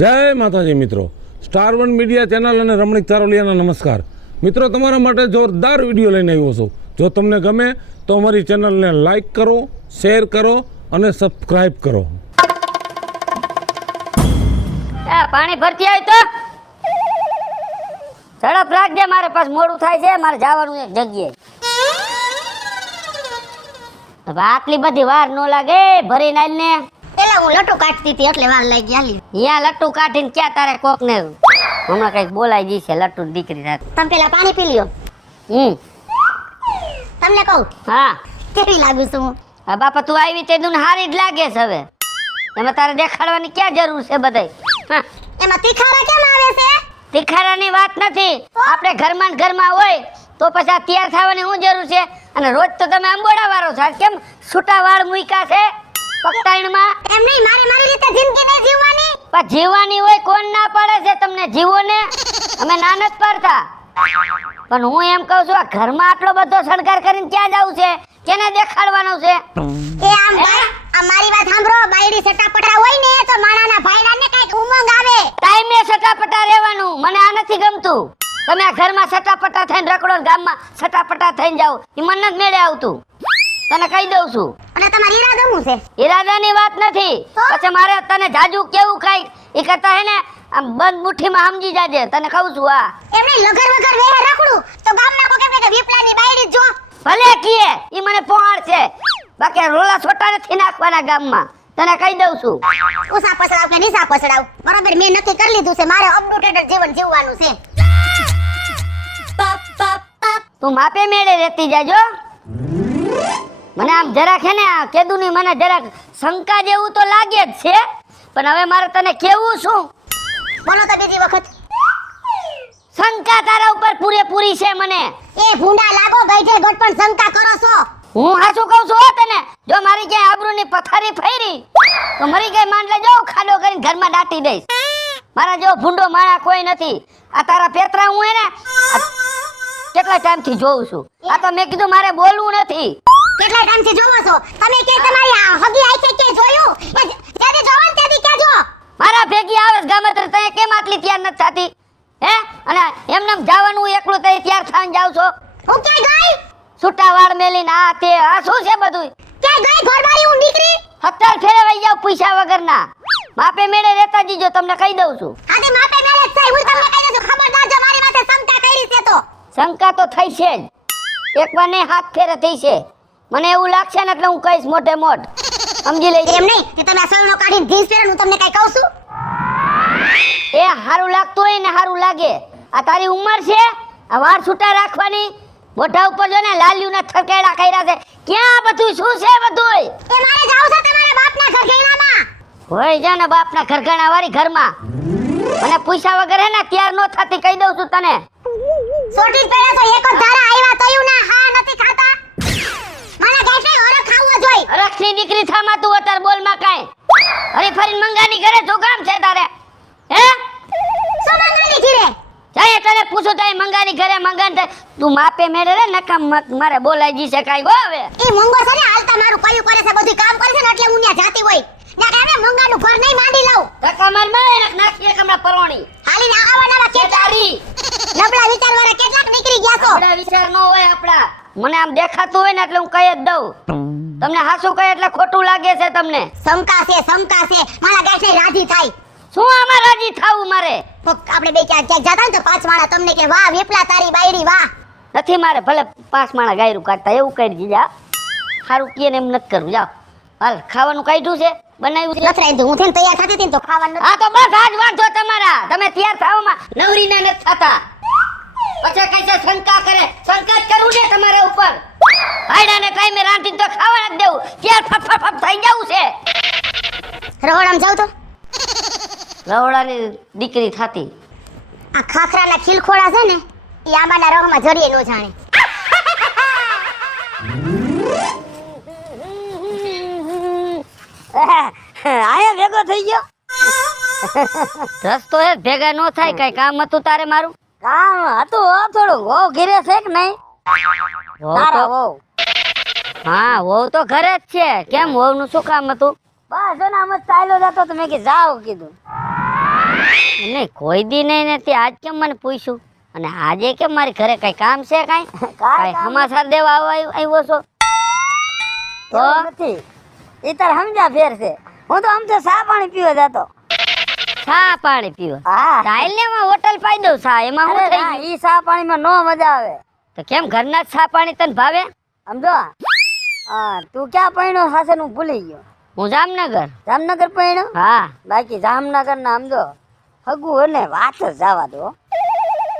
જય માતાજી મિત્રો, સ્ટાર વન મીડિયા ચેનલ અને રમણીક ચારોલિયાના નમસ્કાર. મિત્રો, તમારા માટે જોરદાર વિડીયો લઈને આવ્યો છું. જો તમને ગમે તો અમારી ચેનલને લાઈક કરો, શેર કરો અને સબસ્ક્રાઈબ કરો. પાણી ભરતી આવી તો ઝડપ રાખજે, મારે પાસ મોડું થાય છે, મારે જવાનું એક જગ્યાએ. આટલી બધી વાર ન લાગે ભરીને આવીને. પેલા હું લટુ કાઢતી હતી એટલે વાર લાગી હાલી. યા લટ્ટુ કાઢીને ક્યાં તારે કોક ને હમણાં કઈક બોલાઈ જઈ છે લટ્ટુ દીકરી સાથે. તમે પેલા પાણી પી લ્યો. તમને કહું હા, કેવી લાગુ છું હું? હા બાપા, તું આવી તે દુન હારી જ લાગે છે. હવે એમાં તારે દેખાડવાની ક્યાં જરૂર છે બધાય? એમાં તીખારા કેમ આવે છે? તીખારાની વાત નથી. આપણે ઘરમાં ને ઘરમાં હોય તો પછી આ તૈયાર થવાની શું જરૂર છે? અને રોજ તો તમે આંબોડા વાળો છો, કેમ છૂટા વાળ મૂક્યા છે પકતાઈણમાં? એમ નહીં, મારી રીતે જિંદગી નહીં જીવવાની. પણ જીવવાની હોય કોણ ના પાડે છે તમને? જીવો ને, અમે ના નથી પાડતા. પણ હું એમ કહું છું, આ ઘરમાં આટલો બધો શણગાર કરીને ક્યાં જવું છે? કેને દેખાડવાનું છે? એ આમ મારી વાત સાંભળો. બાયડી સટાપટા હોય ને તો માણાના ભાઈલાને કઈક ઉમંગ આવે. ટાઈમે સટાપટા રહેવાનું મને આ નથી ગમતું. તમે આ ઘરમાં સટાપટા થઈને રખડો, ગામમાં સટાપટા થઈને જાઓ, એ મને નથી મેળે આવતું. તને કહી દઉં છું. અને તમારી ઈરાદો શું છે? ઈરાદાની વાત નથી. પછી મારે તને જાજુ કેવું ખાઈ એ કરતા હે ને આમ બંધ મુઠ્ઠીમાં સમજી જાજે. તને કહું છું. આ એમ નહીં, લગર વગર વેહે રખડું તો ગામના કો કેમ કે વિપલાની બાયડી જો ભલે કીએ ઈ મને પોહાડ છે, બાકી રોલા છોટા નથી નાખવાના ગામમાં. તને કહી દઉં છું. ઉસા પસડાવ કે નીસા પસડાવ, બરાબર મેં નક્કી કરી લીધું છે. મારે અપડેટેડ જીવન જીવવાનું છે. તું માપે મેળે રહેતી જાજો. મને આમ જરાક હે ને આ કેદુની મને જરાક શંકા જેવું તો લાગે જ છે, પણ હવે મારે તને કેવું શું? બોલો તો બીજી વખત. શંકા તારા ઉપર પૂરેપૂરી છે મને. એ ભૂંડા લાગો, ગઈઢે ગોટ પણ શંકા કરો છો. હું હાચું કહું છું હો તને. જો મારી ક્યાંય આબરૂની પથારી ફેરી તો મરી ગઈ માંડ લેજો, ખાડો કરીને ઘરમાં દાટી દઈશ. મારા જેવો ભૂંડો માણા કોઈ નથી. આ તારા પેતરા હું હે ને કેટલા ટાઈમથી જોઉં છું. આ તો મેં કીધું મારે બોલવું નથી. કેટલા ટાઈમથી જોવો છો તમે? કે તમારી આ હગી આઈ છે કે જોયું? જેદી જોવો ને તેદી કેજો. મારા ભેગી આવેસ ગામત્ર તને કેમ આટલી તૈયાર નથી થતી? હે? અને એમને જવાનું એકલું તઈ તૈયાર થઈને જાવ છો? હું કે ગઈ? છૂટા વાળ મેલીને આ તે આ શું છે બધું? કે ગઈ ઘરવાળી હું નીકળી? હત્તર ફેરવાઈ જાવ પૈસા વગરના. માપે મેળે રહેતા જીજો, તમને કહી દઉં છું. આદે માપે મેલે છે. હું તમને કહી દઉં છું, ખબરદાર જો મારી માથે શંકા કરી છે તો. શંકા તો થઈ છે જ. એકવાર ને હાથ ફેરે થઈ છે. મને એવું લાગશે ને એટલે હું કહીશ મોટે મોટ. સમજી લેજે. એમ નહીં કે તમે આ સળનો કાઢીને જીન્સ પહેરો, હું તમને કઈ કહું છું? એ હારું લાગતું હોય ને હારું લાગે. આ તારી ઉંમર છે આ વાળ છૂટા રાખવાની? મોઢા ઉપર જો ને લાલ્યુના થકેડા કર્યા છે. ક્યાં બધું શું છે બધું? એ મારે જાવ છે તમારા બાપના ઘર ઘેણામાં. હોય જા ને બાપના ઘરઘણા વાળી ઘરમાં. મને પૂછ્યા વગર હે ને ત્યાર નો થતી કહી દઉં છું તને. સોટી પહેલા તો એક જ ધારા આવ્યા તયું ના હા નથી ખાતા. મને કહેશે હરખ ખાવું જોઈ. હરખની દીકરી થામાં તું અત્યારે બોલમાં કાંઈ. હરી ફરીને મંગાની ઘરે શું કામ છે તારે? હે? શું મંગાની ઘરે? જાય તને પૂછું તો મંગાની ઘરે મંગાન તું માપે મેળે રે નકામ મારે બોલાઈ જી છે કાઈ ગો હવે. ઈ મંગો છે ને હાલતા મારું કયું કરે છે, બધું કામ કરે છે ને એટલે હું ત્યાં જાતી હોય. ને કામે મંગાનું ઘર નહીં માંડી લઉં. ધક્કા માર મારે નાખીએ કમરા પરવાણી. હાલીને આવાના કેટલારી નબળા વિચારવાળા કેટલાક નીકળી ગયા છો. નબળા વિચાર ન હોય આપડા. મને આમ દેખાતું હોય ને એટલે હું કહી જ દઉં. તમને હાસું કહે એટલે ખોટું લાગે છે તમને? શંકા છે મારા ગાંઠે રાજી થાય. શું આમાં રાજી થાવું મારે? આપણે બે ક્યાંક જતા ને તો પાંચ માળા તમને કે વાહ વિપલા તારી બાયડી વાહ. નથી મારે ભલે 5 માળા ગાયરું કાઢતા એવું કરી દીધા. સારું કીએ ને એમ નથી કરવું. જાઓ હાલ ખાવાનું કાઢ્યું છે, બનાવ્યું છે. નથી રાંધ્યું. હું થઈને તૈયાર થતી હતી ને તો ખાવાનું હા તો બસ આજ વાંધો તમારા. તમે તૈયાર થવામાં નવરીના નથી થતા. પછી કઈ છે શંકા કરે? શંકા જ કરવું ને તમારા ઉપર. હાયડાને ટાઈમે રાંધીને તો ખાવા જ દેવું. ત્યાર ફપ થઈ જવું છે. રહોડામાં જાવ તો રવડાની દીકરી થાતી. આ ખાખરાના ખીલખોડા છે ને ઈ આંબાના રહોમાં જરીએ નો જાણે. આયા ભેગો થઈ ગયો. રસ્તો એ ભેગા નો થાય. કઈ કામ હતું તારે મારું? કામ હતું થોડું. વહુ ઘરે છે કે નહીં? તારા વહુ? હા વહુ તો ઘરે જ છે. કેમ વહુ નું શું કામ હતું? બસ જો ને આમ જ ચાલ્યો જતો તો મેં કે જાવ કીધું. નહીં કોઈ દી નહીં નથી, આજ કેમ મને પૂછ્યું? અને આજે કેમ મારી ઘરે કઈ કામ છે? કાઈ સમાચાર દેવા આવ્યો છો? તો નથી ઈ તાર સમજા ફેર છે. હું તો આમ તો ચા પાણી પીવા જતો. ચા પાણી પીવા? હા ચાલ ને એમાં હોટલ પાઈ દઉં ચા, એમાં હું થઈ ગયું? ઈ ચા પાણીમાં નો મજા આવે. તો કેમ ઘરના જ ચા પાણી તને ભાવે? સમજો હા તું ક્યાં પૈણો સાસે હું ભૂલી ગયો. હું જામનગર. જામનગર પૈણો? હા. બાકી જામનગર ના સમજો હગું ને વાત જ જવા દો.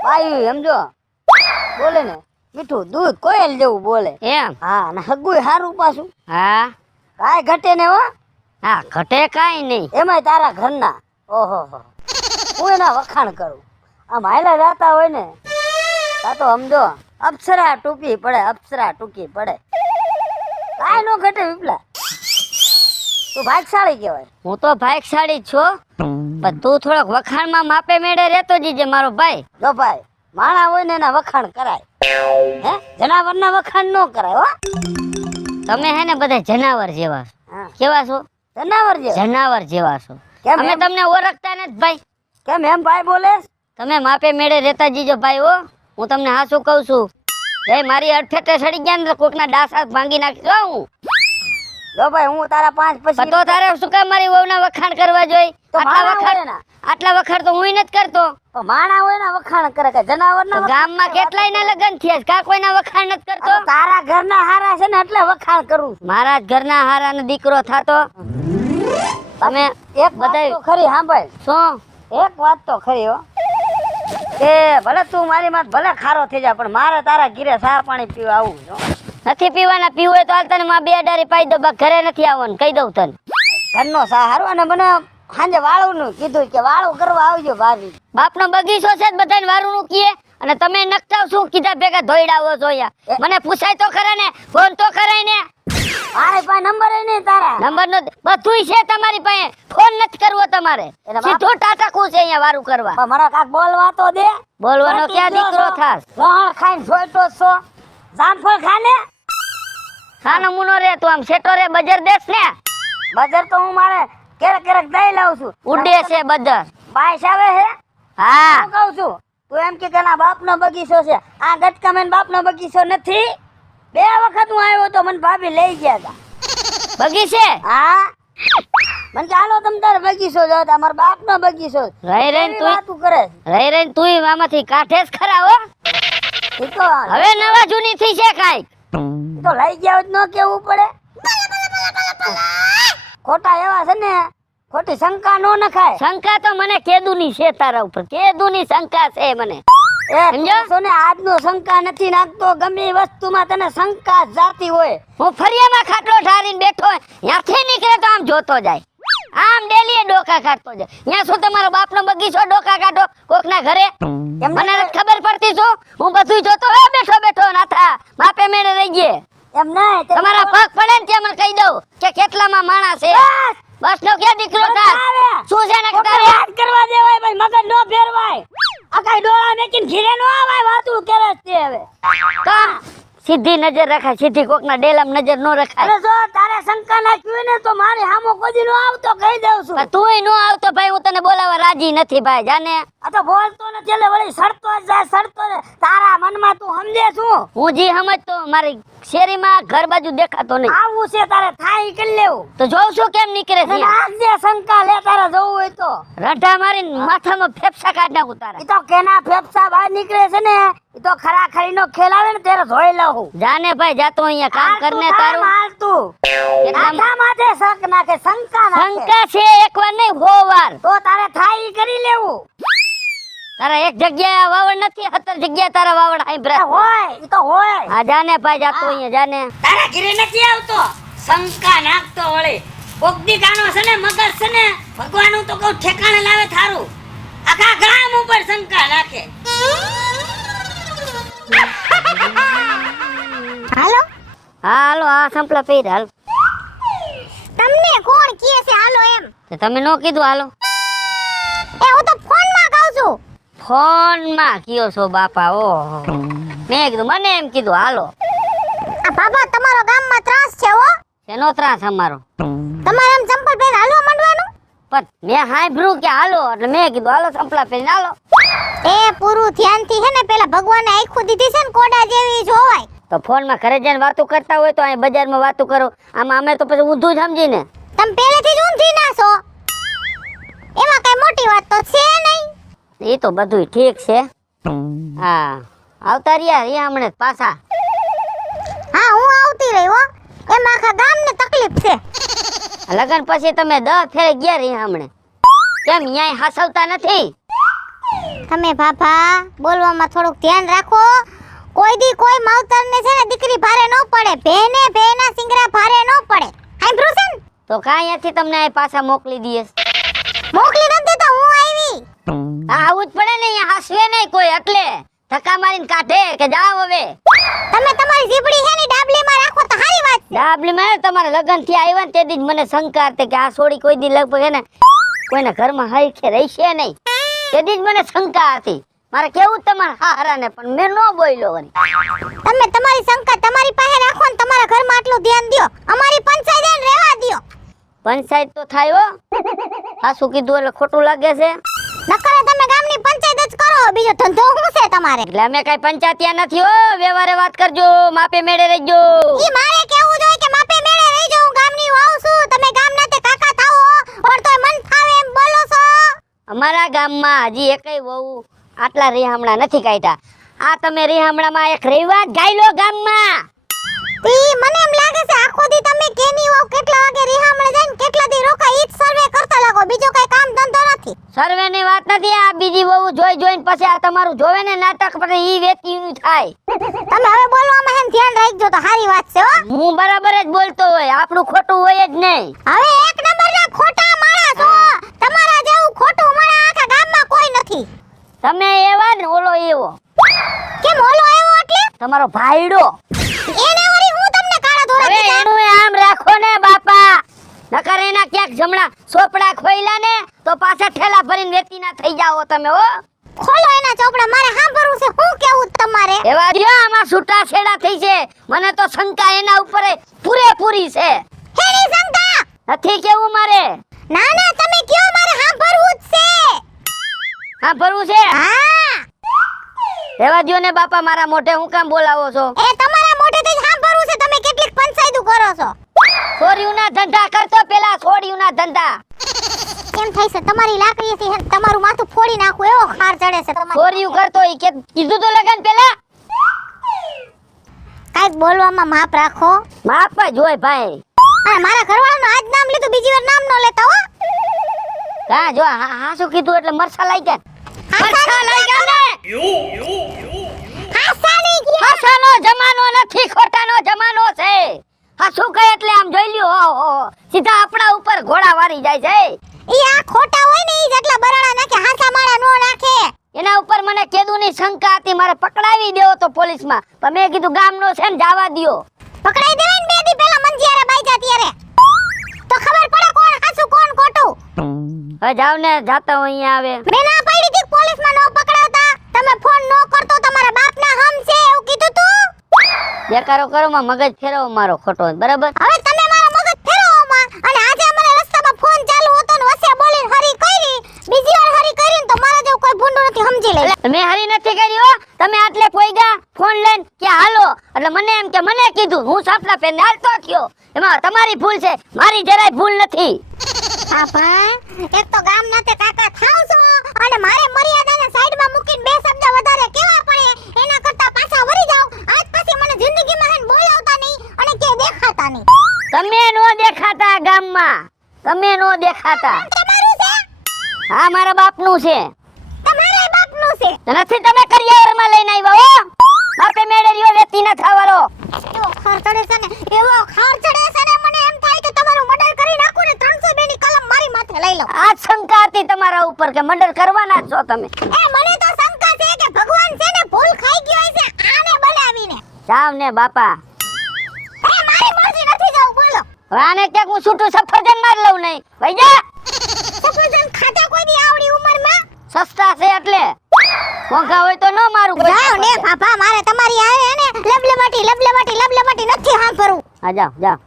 બાયું સમજો બોલે ને મીઠું દૂધ કોયલ જેવું બોલે. એમ? હા ને હગું હારું પાછું. હા. કાંઈ ઘટે ને હો. હા ઘટે કાઈ નહીં. એમાંય તારા ઘરના. ઓહો હો હું એના વખાણ કરું. આમ હાયલા જાતા હોય ને તા તો સમજો અપ્સરા ટૂંકી પડે, અપ્સરા ટૂંકી પડે. કાંઈ નો ઘટે વિપલા. તું ભાગશાળી કહેવાય. હું તો ભાગશાળી જ છું, પણ તું થોડોક વખાણમાં માપે મેળે રહેતો જીજે મારો ભાઈ. જો ભાઈ માણા હોય ને એના વખાણ કરાય, હે જનાવરના વખાણ નો કરાય હો. તમે હે ને બધા જનાવર જેવા છો. હા કેવા છો? જનાવર જે. જનાવર જેવા છો. કેમ અમે એમ? તમને ઓળખતા નથી ભાઈ. કેમ એમ ભાઈ બોલે? તમે માપે મેળે રહેતા જીજો ભાઈ હો. હું તમને હાસું કહું છું. જય મારી અડફેટે સડી ગયા ને તો કોકના ડાસા ભાંગી નાખી જો હું. જો ભાઈ હું તારા પાંચ પણ પછી તો તારે શું કામ મારી વહુના વખાણ કરવા જોઈ? તો માણા હોય ને. આટલા વખાણ તો હું નથી કરતો. તો માણા હોય ને વખાણ કરે કે જનાવર તો ના ગામમાં કેટલાય ના લગન થયા છે, કા કોઈના વખાણ નથી કરતો? તારા ઘરના હારા છે ને એટલે વખાણ કરું છું. મારા જ ઘરના હારાનો દીકરો થાતો. તમે એક વાત બધાય- તો ખરી સાંભળ. શું? એક વાત તો ખરી હો કે ભલે તું મારી માં ભલે ખારો થઈ જા પણ મારે તારા ઘીરે ચા પાણી પીવા આવું છે હો. નથી પીવાના? પીવું હોય તો હાલ તને માં 2 ડારી પાઈ દો, બા ઘરે નથી આવવાનું કહી દઉં તને. ઘરનો ચા હારો. અને મને સાંજે વાળું નું કીધું કે વાળું કરવા આવજો ભાભી. બાપનો બગીચો છે જ બધાને વારુનું કીએ, અને તમે નકટાવ શું કીધા ભેગા ધોઈડાવો છો અહીંયા? મને પૂછાય તો ખરા ને, ફોન તો કરાય ને. મારે પાસે નંબર નહીં તારા. નંબર નો બધુંય છે તમારી પાસે, ફોન નથી કરવો તમારે. એના બાપ- સીધો ટાટાકું છે અહીંયા વારું કરવા. પણ મને કાક બોલવા તો દે. બોલવાનો ક્યાં દીકરો થાસ? લહણ ખાઈને જોઈતો છો. જામફળ ખાને. ખાનો મુનો રે તું, આમ સેટો રે બજર દેસ ને. બજાર તો હું મારે ક્યારેક ક્યારેક દઈ લાવું છું. ઉડે છે બજર. બાઈસ આવે હે. હા. હું કહું છું તું એમ કે તેના બાપનો બગીચો છે. આ ગટકામેન બાપનો બગીચો નથી. 2 વખત હું આવ્યો તો મને ભાભી લઈ ગયા હતા. બગીચે હા મને કે હાલો તમ તારે બગીચો જો. તમારા બાપનો બગીચો છે. રહી રહીને એવી તું વાતું કરે છે. રહી રહીને તું આમાંથી કાઢે જ ખરા હો. ઈ તો હવે નવા જૂની થઈ છે કાંઈક. ઈ તો લઈ ગયા હોય તો ન કેવું પડે. ખોટા એવા છે ને ખોટી શંકા નો નખાય. શંકા તો મને કેદુની છે તારા ઉપર, કેદુની શંકા છે મને. સમજો? સમજો ને આજનો શંકા નથી નાખતો. ગમે એ વસ્તુમાં તને શંકા જાતી હોય. હું ફરિયામાં ખાટલો ઠારીને બેઠો હોય, ત્યાંથી નીકળે તો આમ જોતો જાય, આમ ડેલીએ ડોકા કાઢતો જાય. ત્યાં શું તમારો બાપનો બગીચો ડોકા કાઢો કોકના ઘરે? એમને મને નથી ખબર પડતી શું? હું બધું જોતો હોય બેઠો બેઠો નાથા માપે મેળે રહી ગયે. એમ નહીં તે તમારા પગ પડે ને ત્યાં મને કહી દઉં કે કેટલામાં માણસ છે. બસ નો ક્યાં દીકરો થાસ? શું છે ને ખોટો તારે? યાદ કરવા દેવાય ભાઈ. મગજ નો ફેરવાય. આ કાંઈ ડોળા મેકીને ઘીરે નો આવાય. વાતું કરે છે તે હવે. કામ સીધી નજર રખાય, સીધી કોકના ડેલામ નજર નો રખાય. અરે જો તારે શંકા નાખી હોય ને તો મારી સામો કોઈ દી નો આવતો કહી દઉં છું. પણ તુંય નો આવતો ભાઈ, હું તને બોલાવા રાજી નથી ભાઈ, જાને. આ તો બોલતો નથી એટલે વળી સડતો જ જાય સડતો જ. તારા મનમાં તું સમજે છું. હું જી સમજતો મારી શેરીમાં ઘર બાજુ દેખાતો નહીં. આવું છે તારે થાય ઈ કરી લેવું. તો જોઉં છું કેમ નીકળે છે. અને આજે શંકા લે તારે જવું હોય તો. રઢા મારીને માથામાં ફેફસા કાઢ નાખું તારા. ઈ તો કેના ફેફસા બહાર નીકળે છે ને ઈ તો ખરા ખરીનો ખેલ આવે ને ત્યારે જોઈ લઉં. જાને ભાઈ જાતો અહીંયા કામ કરને તારું. હાલતું કેટલામાં- માથા માથે શક નાખે શંકા નાખે. શંકા છે એકવાર નહીં 100 વાર. તો તારે થાય ઈ કરી લેવું. તારા એક જગ્યાએ વાવડ નથી, 17 જગ્યાએ તારા વાવડ એ આંભરા. હોય ઈ તો હોય. હા જાને ભાઈ જાતો અહીંયા જાને. તારા ઘરે નથી આવતો શંકા નાખતો વળી. કોક દી કાનો છે ને મગજ છે ને ભગવાનનું તો કહું ઠેકાણે લાવે થારું. આખા ગામ ઉપર શંકા નાખે. હાલો હા હાલો, આ સંપલા પહેર હાલ. તમને કોણ કહે છે હાલો એમ? તો તમે નો કીધું હાલો? એ હું તો ફોન માં કહું છું. ફોનમાં કયો છો બાપા? ઓહો, મેં કીધું મને એમ કીધું હાલો. આ બાબા તમારો ગામમાં ત્રાસ છે હો. શેનો ત્રાસ અમારો? તમારે એમ ચંપલ પહેર હાલવા માંડવાનું? પણ મેં સાંભળ્યું કે હાલો એટલે મેં કીધું હાલો સંપલા પહેરીને હાલો. એ પૂરું ધ્યાનથી હે ને પેલા ભગવાને આખું દીધી છે ને કોડા જેવી જોવાય. તો ફોનમાં ઘરે જઈને વાતું કરતા હોય તો અહીં બજારમાં વાતું કરો. આમાં અમે તો પછી ઊંધું સમજીને. તમે પહેલેથી જ ઊંધી ના છો, એમાં કઈ મોટી વાત તો છે નહીં. એ તો બધું ઠીક છે. હા આવતા રહ્યા હમણાં જ પાછા. હા હું આવતી રહી હો, એમાં આખા ગામને તકલીફ છે. લગન પછી તમે 10 ફેરે ગયા રહ્યા હમણાં, કેમ ન્યાય હાસવતા નથી? તમે બાપા બોલવામાં થોડુંક ધ્યાન રાખો. કોઈ દી કોઈ માવતરને છે ને દીકરી ભારે ન પડે, ભેને ભેના સિંગરા ભારે ન પડે. સાંભળ્યું છે ને? તો કાંઈથી તમને અહીં પાછા મોકલી દઈએ. મોકલી નથી તો હું આવી. આવું જ પડે ને, અહીંયા હાસવે નહીં કોઈ, એટલે ધક્કા મારીને કાઢે કે જાવ હવે. તમે તમારી જીબડી હે ની ડાબલીમાં રાખો તો સારી વાત છે. ડાબલીમાં તમારા લગન થી આવ્યા ને તે દી જ મને શંકા હતી કે આ છોડી કોઈ દી લગભગ હે ને કોઈના ઘરમાં હરખે રહેશે નહીં. તે દી જ મને શંકા હતી. મારે કેવું તમારા હારાને, પણ મેં ન બોલ્યો વળી. તમે તમારી શંકા તમારી પાસે રાખો ને તમારા ઘરમાં આટલું ધ્યાન દ્યો. અમારી પંચાયત એને રહેવા દ્યો. પંચાયત તો થાય હો. સાસુ કીધું એટલે ખોટું લાગે છે. નકર તમે ગામની પંચાયત જ કરો, બીજો ધંધો શું છે તમારે? એટલે અમે કઈ પંચાયતિયા નથી હો. વ્યવહારે વાત કરજો, માપે મેળે રહેજો. ઈ મારે કેવું જોઈએ કે માપે મેળે રહી જાઉં, ગામની વાવ છું. તમે ગામના તે કાકા થાઓ ઓર તોય મન ફાવે એમ બોલો છો. અમારા ગામમાં હજી એકેય વહુ આટલા રીહામણા નથી કાઢ્યા. આ તમે રીહામણામાં એક રેવા જ ગાયલો ગામમાં. ઈ મને એમ લાગે છે આખો દી તમે કેની વાવ કેટલા વાગે રીહામણે જઈને કેટલા દી રોકા ઈ જ સર્વે કરતા લાગો, બીજો કઈ કામ ધંધો નથી. સર્વે ની વાત નથી. આ બીજી વહુ જોઈ જોઈને પછી આ તમારું જોવે ને નાટક, પછી ઈ વેચીનું થાય. તમે હવે બોલવામાં હેન ધ્યાન રાખજો તો સારી વાત છે હો. હું બરાબર જ બોલતો હોય, આપણું ખોટું હોય જ નહીં. હવે એક નંબરના ખોટા માણસ છો. તમારા જેવું ખોટું માણસ આખા ગામમાં કોઈ નથી. તમે એવા ને ઓલો એવો. કેમ ઓલો આવ્યો એટલે? તમારો ભાઈડો. એને વળી હું તમને કાળા ધોરા હવે દીધા? એનું આમ રાખો ને બાપા, નકર એના ક્યાંક જમણા સોપડા ખોઈલા ને તો પાછા ઠેલા ભરીને વેચીના થઈ જાઓ તમે હો. ખોલો એના ચોપડા, મારે સાંભળવું છે. હું કેવું તમારે? એવા જો આમાં છૂટા છેડા થઈ છે. મને તો શંકા એના ઉપર પૂરેપૂરી છે. હેરી શંકા નથી કેવું મારે? ના ના તમે કયો, મારે સાંભળવું જ છે. હા ભરવું છે. હા રેવા દ્યો ને બાપા, મારા મોઢે હું કામ બોલાવો છો? એ તમારા મોઢેથી જ સાંભળવું છે. તમે કેટલીક પંચાયતું કરો છો. છોરીઓના ધંધા કરતો, પેલા છોડીઓના ધંધા. કેમ થાય છે તમારી લાકડીથી હે તમારું માથું ફોડી નાખું એવો ખાર ચડે છે તમારે. છોરીઓ કરતો ઈ કે કીધું તો લગન પેલા. કાઈક બોલવામાં માપ રાખો. માપ જ હોય ભાઈ. અને મારા ઘરવાળાનું આજ નામ લીધું, બીજી વાર નામ ન લેતા હો. હા જો હા શું કીધું એટલે મરસા લઈ ગયા. મરસા લઈ ગયા ને. હાસાની ગયા. હાસાનો જમાનો નથી, ખોટાનો જમાનો છે. હા શું કહે એટલે આમ જોઈ લ્યો, હો સીધા આપણા ઉપર ઘોડા વારી જાય છે. ઈ આ ખોટા હોય ને ઈ જેટલા બરાડા નાખે, હાસા માળા નો નાખે. એના ઉપર મને કેદુની શંકા હતી, મારે પકડાવી દેવો તો પોલીસમાં, પણ મેં કીધું ગામનો છે ને જવા દ્યો. પકડાઈ દેવાય ને 2 દી પહેલા મંજીયારે બાઈજા ત્યારે તો ખબર પડે કોણ હાસું કોણ ખોટું. હવે જાવ ને, જાતા હું અહીંયા આવે. મેં ના પાડી હતી પોલીસમાં નો પકડાવતા. તમે ફોન નો કરતો, તમારા બાપના હમ છે એવું કીધું તું. બેકારો કરો માં મગજ ફેરવો મારો ખોટો, બરાબર? હવે તમે મારા મગજ ફેરવોમાં, અને આજે મને રસ્તામાં ફોન ચાલુ હતો ને વસે બોલીને હરી કરી, બીજી વાર હરી કરીને તો મારા જેવું કોઈ ભૂંડું નથી, સમજી લે. મેં હરી નથી કરી હો. તમે આટલે પોઈગા ફોન લઈને કે હાલો એટલે મને એમ કે મને કીધું, હું સાપલા પહેરીને હાલતો થયો. એમાં તમારી ભૂલ છે, મારી જરાય ભૂલ નથી. હા ભાઈ, એક તો ગામના તે કાકા થાવ છો અને મારે મર્યાદાને સાઈડમાં મૂકીને 2 શબ્દ વધારે કેવા પડે એના કરતા પાછા વળી જાવ. આજ પછી મને જિંદગીમાં હેન બોલાવતા નહીં અને કે દેખાતા નહીં. તમે નો દેખાતા ગામમાં, તમે નો દેખાતા. તમારું છે? હા મારા બાપનું છે. તમારા બાપનું છે? નથી તમે કરિયાવરમાં લઈને આવ્યા હો. બાપે મેળે રહ્યો વેતી ન થાવારો. એવો ખાર ચડે છે ને, એવો ખાર ચડે છે ને, મને એમ થાય કે તમારું મર્ડર કરી નાખું ને 302 ની કલમ મારી માથે લઈ લો. આ શંકા હતી તમારા ઉપર કે મર્ડર કરવાના છો તમે. એ મને તો શંકા છે કે ભગવાન છે ને ભૂલ ખાઈ ગયો છે આને બનાવીને. જાવ ને બાપા. અરે મારી મરજી નથી જાવ, બોલો. હવે આને ક્યાંક હું છૂટું સફરજન માર લઉં નહીં. ભાઈ જા. સફરજન ખાતા કોઈ દી આવડી ઉંમરમાં? સસ્તા છે એટલે. મોંઘા હોય તો ન મારું. જાવ ને બાપા, મારે તમારી આવે ને લબલબાટી નથી સાંભળવું. હા જાવ જાવ.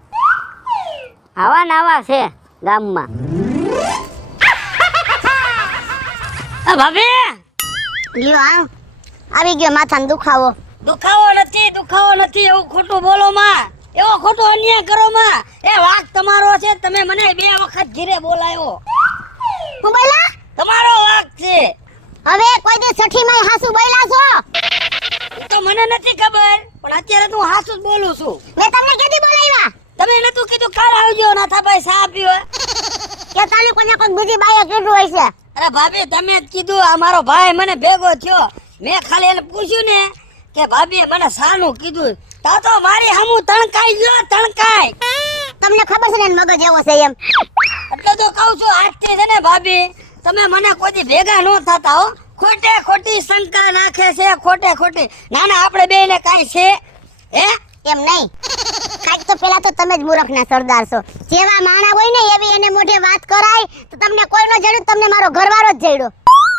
આવા નાવા છે ગામમાં. આ ભાભી લ્યો આવી ગયો માથાનો દુખાવો. દુખાવો નથી એવું ખોટું બોલો માં, એવો ખોટો અન્યાય કરો માં. એ વાક તમારો છે, તમે મને 2 વખત ઘીરે બોલાયો. હું બોલા? તમારો વાક છે. હવે કોઈ દી છઠ્ઠીમાં હાસુ બોલ્યા છો? ઈ તો મને નથી ખબર, પણ અત્યારે તો હું હાસુ જ બોલું છું. મેં તમને કેદી બોલાવ્યા? તમે નતું કીધું કાલ આવજો, નાથા ભાઈ ચા પીવા. કે તને કોઈ બીજી બાઈએ કીધું હોય છે? અરે ભાભી તમે જ કીધું, આ મારો ભાઈ મને ભેગો થયો. મેં ખાલી એને પૂછ્યું ને કે ભાભી મને સાનું કીધું, તા તો મારી હામું તણકાઈ ગયો, તણકાઈ. તમને ખબર છે ને એનો મગજ એવો છે એમ. એટલે તો કહું છું આજથી છે ને ભાભી, તમે મને કોઈ ભેગા ન થતા હો. ખોટે ખોટી શંકા નાખે છે, ખોટે ખોટી. ના ના આપણે બે ને કાંઈ છે હે એમ નહીં. કાંઈક તો પેલા તો તમે જ મૂર્ખના સરદાર છો. જેવા માણા હોય ને એવી એને મોઢે વાત કરાય તો તમને કોઈ ન જડ્યું, તમને મારો ઘરવાળો જ જડ્યો.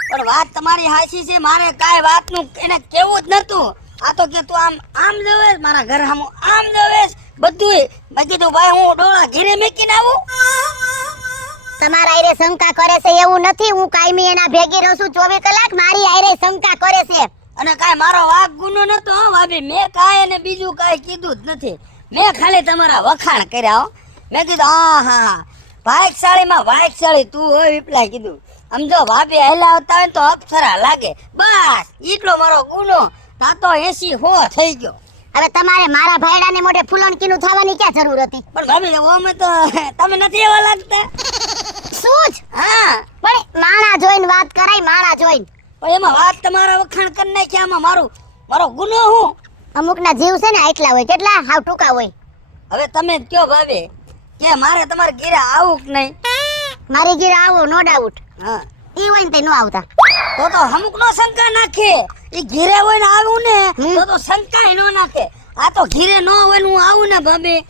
પણ વાત તમારી હાચી છે, મારે કાંઈ વાતનું એને કેવું જ નતું. આ તો કે તું આમ જોવે મારા ઘર સામું, આમ જોવે બધું. મેં કીધું ભાઈ હું ડોળા ઘીરે મેકીને આવું. તમારા આયરે શંકા કરે છે એવું નથી. હું કાયમી એના ભેગી રહું છું 24 કલાક. મારી આયરે શંકા કરે છે. અને કાંઈ મારો વાક ગુનો નતો હો ભાભી. મેં કાંઈ એને બીજું કાંઈ કીધું જ નથી. મેં ખાલી તમારા વખાણ કર્યા હો. મેં કીધું હા ભાગશાળીમાં ભાગશાળી તું હોય વિપલાય કીધું. સમજો ભાભી હેલા આવતા હોય તો અપ્સરા લાગે, બસ એટલો મારો ગુનો. તા તો 80 થઈ ગયો. હવે તમારે મારા ભાઈડાને મોઢે ફૂલોનકીનું થવાની ક્યાં જરૂર હતી? પણ ભાભી ઓમે તો તમે નથી એવા લાગતા. શું જ? હા પણ માણા જોઈને વાત કરાય, માણા જોઈને. પણ એમાં વાત તમારા વખાણ કરી નાખ્યા. આમાં મારો ગુનો હું? અમુકના જીવ છે ને આટલા હોય, કેટલા હાવ ટૂંકા હોય. હવે તમે જ કયો ભાભી કે મારે તમારે ઘેરે આવું કે નહીં? મારી ઘેર આવો નો ડાઉટ. હા ઈ હોય ને તે નો આવતા. તો અમુક નો શંકા નાખે. ઈ ઘીરે હોય ને આવું ને તો શંકા નો નાખે. આ તો ઘીરે ન હોય ને હું આવું ને ભાભી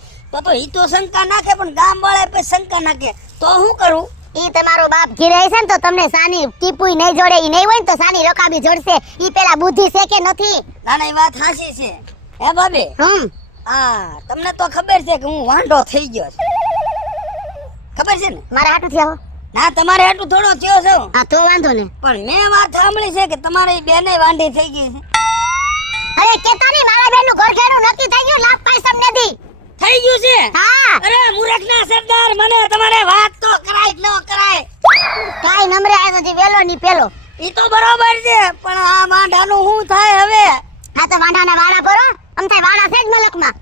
તો ઈ તો શંકા નાખે, પણ ગામ વાળા પછી શંકા નાખે તો હું કરું? ઈ તમારો બાપ ઘેરે છે ને તો તમને સાની ટીપુઈ નહીં જોડે. ઈ નહીં હોય ને તો સાની રકાબી જોડશે. ઈ પેલા બુદ્ધિ છે કે નથી? ના ના, ઈ વાત સાચી છે હે ભાભી. હા તમને તો ખબર છે કે હું વાંઢો થઈ ગયો છું, ખબર છે ને? મારા હાટું થયા હો? ના તમારે એટલું થોડો થયો છે. હા તો વાંધો ને. પણ મેં વાત સાંભળી છે કે તમારી બેને વાંઢી થઈ ગઈ છે. અરે કેતા નહીં, મારા બેનનું ઘરઘેરું નક્કી થઈ ગયું. લાખ પૈસા નથી થઈ ગયું છે? હા. અરે મૂર્ખના સરદાર, મને તમારે વાત તો કરાય જ ન કરાય. કાઈ નમરે આ નથી વેલો ની પેલો. ઈ તો બરોબર છે, પણ આ વાંઢાનું શું થાય હવે? હા તો વાંઢાના વાળા ભરો. અમથાય વાળા છે જ મલકમાં.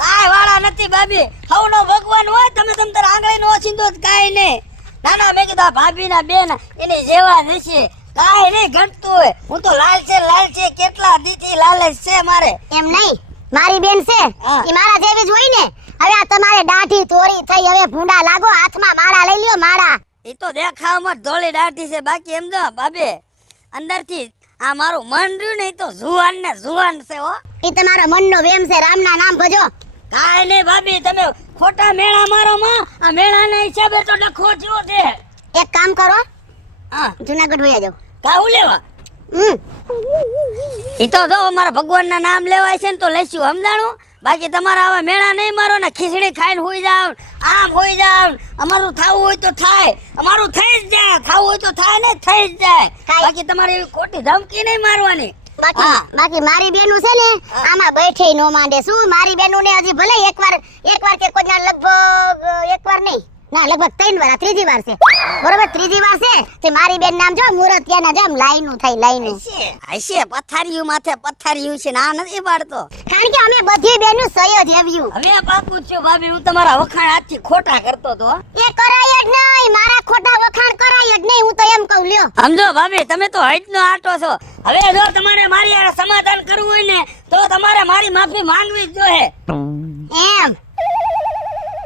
કાઈ વાળા નથી ભાભી. હવનો ભગવાન હોય, તમે તાર આંગળીનો ઓછીંદો જ કાઈ નહીં. ના ના, મેં કીધું ભાભીના બેન એની જેવા નથી, કાઈ નહીં ઘટતું હોય. હું તો લાલ છે કેટલા દીથી લાલચ છે મારે. એમ નહીં, મારી બેન છે હા. ઈ મારા જેવી જ હોય ને. હવે આ તમારે દાઢી તોરી થઈ, હવે ભૂંડા લાગો, હાથમાં માળા લઈ લ્યો માળા. ઈ તો દેખાવમાં ધોળી દાઢી છે, બાકી એમ જો ભાભી અંદરથી આ મારું મન રહ્યું ને ઈ તો જુવાન ને જુવાન છે હો. ઈ તમારા મનનો વેમ છે, રામના નામ ભજો. કાઈ નહીં ભાભી, તમે ખોટા મેળા મારો માં. આ મેળાના હિસાબે તો ડખો થયો છે. એક કામ કરો, હા જુનાગઢ વયા જાઓ. કાઉ લેવા ઈ તો જો અમારા ભગવાનના નામ લેવાય છે ને તો લઈશું, સમજાણું? બાકી તમારા આવા મેળા નહીં મારો ને ખીચડી ખાઈને હોઈ જાવ, આમ હોઈ જાવ. અમારું થાવું હોય તો થાય, અમારું થઈ જ જાય. ખાવું હોય તો થાય ને થઈ જ જાય. બાકી તમારે એવી ખોટી ધમકી નહીં મારવાની. બાકી મારી બેનું છે ને આમાં બેઠે નો માંડે. શું મારી બેનું ને હજી ભલે એકવાર કે કોઈ લગભગ એકવાર નહીં, ના લગભગ 3 વાર, આ ત્રીજી વાર છે બરોબર. ત્રીજી વાર છે તે મારી બેન નામ જો મુરતિયાના જેમ લાઈનું થાય, લાઈનું. હશે પથારીયું માથે પથારીયું છે, ના નથી પાડતો. કારણ કે અમે બધી બેનું સહી જ આવ્યું. હવે પાકું છું ભાભી, હું તમારા વખાણ આજથી ખોટા કરતો તો. એ કરાય જ નહીં, મારા ખોટા વખાણ કરાય જ નહીં. હું તો એમ કહું લ્યો. સમજો ભાભી, તમે તો હૈતનો આટો છો. હવે જો તમારે મારી આ સમાધાન કરવું હોય ને તો તમારે મારી માફી માંગવી જ જોઈએ. એમ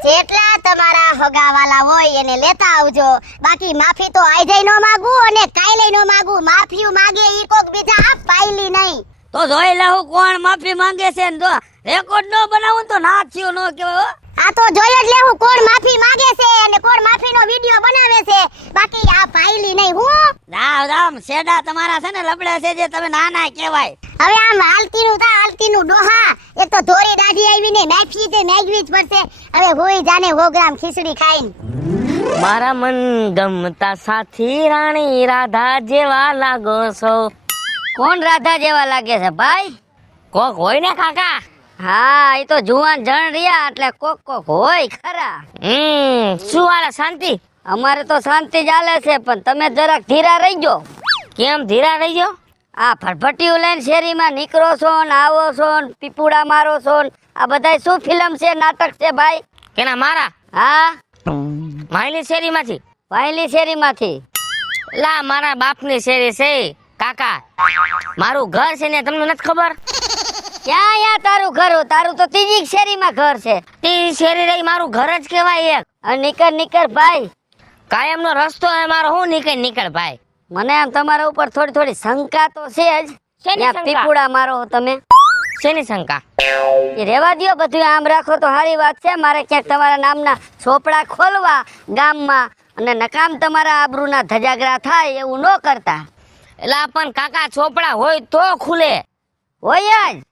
જેટલા તમારા હગાવાલા હોય એને લેતા આવજો. બાકી માફી તો આજે નો માંગુ અને કાલે નો માંગુ. માફી માંગે ઈ કોક બીજા આ પાઈલી નહીં. તો જોઈ લઉં કોણ માફી માંગે છે ને. જો રેકોર્ડ નો બનાવું તો ના થયો નો કહેવાય. આ તો જોઈ જ લેવું કોણ માફી માંગે છે અને કોણ માફીનો વિડિયો બનાવે છે. બાકી આ પાઈલી નહીં. હું રામ શેડા તમારા છે ને લબડા છે જે તમે નાના કહેવાય. હવે આમ હાલતીનું ડોહા. એક તો ધોરી દાઢી આવી ને માફી તે માંગવી જ પડશે. હવે હોઈ જાને 100 ગ્રામ ખીચડી ખાઈને. મારા મન ગમતા સાથી રાણી રાધા જેવા લાગો છો. કોણ રાધા જેવા લાગે છે ભાઈ? કોક હોય ને કાકા. હા, એ તો જુવાન જણ રહ્યા એટલે કોક કોક હોય ખરા. શું હાલે શાંતિ? અમારે તો શાંતિ ચાલે છે, પણ તમે જરાક ધીરા રહીજો. કેમ ધીરા રહી ગયો? આ ફટફટીયું લઈને શેરીમાં નીકળો છો ને આવો છો ને પીપુડા મારો છો ને આ બધાય શું ફિલ્મ છે, નાટક છે ભાઈ? કેના મારા? હા, માયલી શેરીમાંથી. વાયલી શેરીમાંથી. લા મારા બાપની શેરી છે કાકા. મારું ઘર છે ને તમને નથી ખબર? ક્યાં યા તારું ઘર? તારું તો ત્રીજી શેરીમાં ઘર છે. તે શેરી રહી મારું ઘર જ કહેવાય એક. અને નીકળ ભાઈ. કાયમનો રસ્તો હે મારો. હું નીકળ ભાઈ. મને આમ તમારા ઉપર થોડી શંકા તો છે જ. શેની ત્યાં શંકા? પીપુડા મારો તમે. શેની શંકા? એ રેવા દ્યો, બધું આમ રાખો તો સારી વાત છે. મારે ક્યાંક તમારા નામના ચોપડા ખોલવા ગામમાં અને નકામ તમારા આબરૂના ધજાગરા થાય એવું ન કરતા. એલા પણ કાકા ચોપડા હોય તો ખુલે. હોય જ.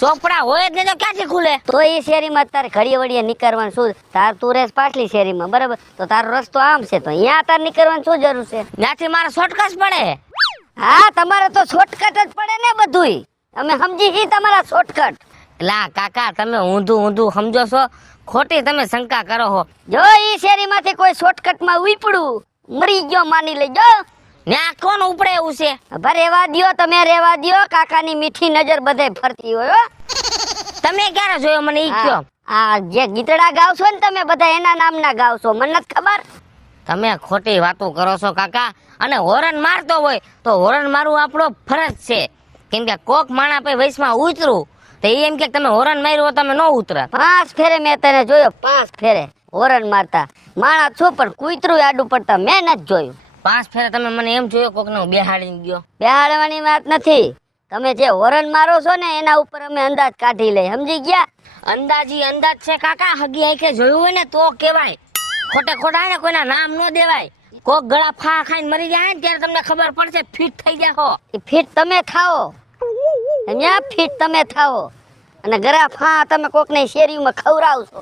ચોપડા હોય જ નહીં તો ક્યાંથી ખુલે? તો એ શેરીમાં તારે ઘડીએ વળીએ નીકળવાનું શું? તાર તું રેસ પાછલી શેરીમાં, બરાબર? તો તારો રસ્તો આમ છે તો અહીંયા તાર નીકળવાનું શું જરૂર છે? ત્યાંથી મારે શોર્ટકટ પડે. હા, તમારે તો શોર્ટકટ જ પડે ને બધુંય. અમે સમજી છીએ તમારા શોર્ટકટ. એલા કાકા તમે ઊંધું સમજો છો. ખોટી તમે શંકા કરો છો. જો ઈ શેરીમાંથી કોઈ શોર્ટકટમાં ઉપડું મરી ગયો માની લેજો. ત્યાં કોણ ઉપડે એવું છે? હવે રેવા દ્યો, તમે રેવા દ્યો. કાકાની મીઠી નજર બધે ફરતી હોય હો. તમે ક્યારે જોયો મને ઈ કયો? આ જે ગીતડા ગાવ છો ને તમે બધા એના નામના ગાવ છો, મને નથી ખબર. તમે ખોટી વાતો કરો છો કાકા. અને હોરન મારતો હોય તો હોરન મારવું આપણો ફરજ છે. કેમ કે કોક માણા પે વયસમાં ઉતરું તો એમ કે તમે હોરન માર્યું તમે ન ઉતરત. 5 ફેરે મેં તને જોયો, 5 ફેરે હોરન મારતા. માણા છું પણ કૂતરું આડું પડતા મેં નથી જોયું. 5 ફેરે તમે મને એમ જોયો કોક નો બેહાડીને ગયો. બેહાડવાની વાત નથી. તમે જે હોરન મારો છો ને એના ઉપર અમે અંદાજ કાઢી લઈ, સમજી ગયા? અંદાજ છે કાકા. હગી આંખે જોયું હોય ને તો કેવાય. ખોટા ને કોઈના નામ ન દેવાય. કોક ગળા ફા ખાઈને મરી જાય ને ત્યારે તમને ખબર પડશે. ફિટ થઈ જાઓ. એ ફીટ તમે થાઓ, સમજ્યા? ફીટ તમે થાઓ અને ગરા ફા તમે કોકને શેરીમાં ખવડાવશો.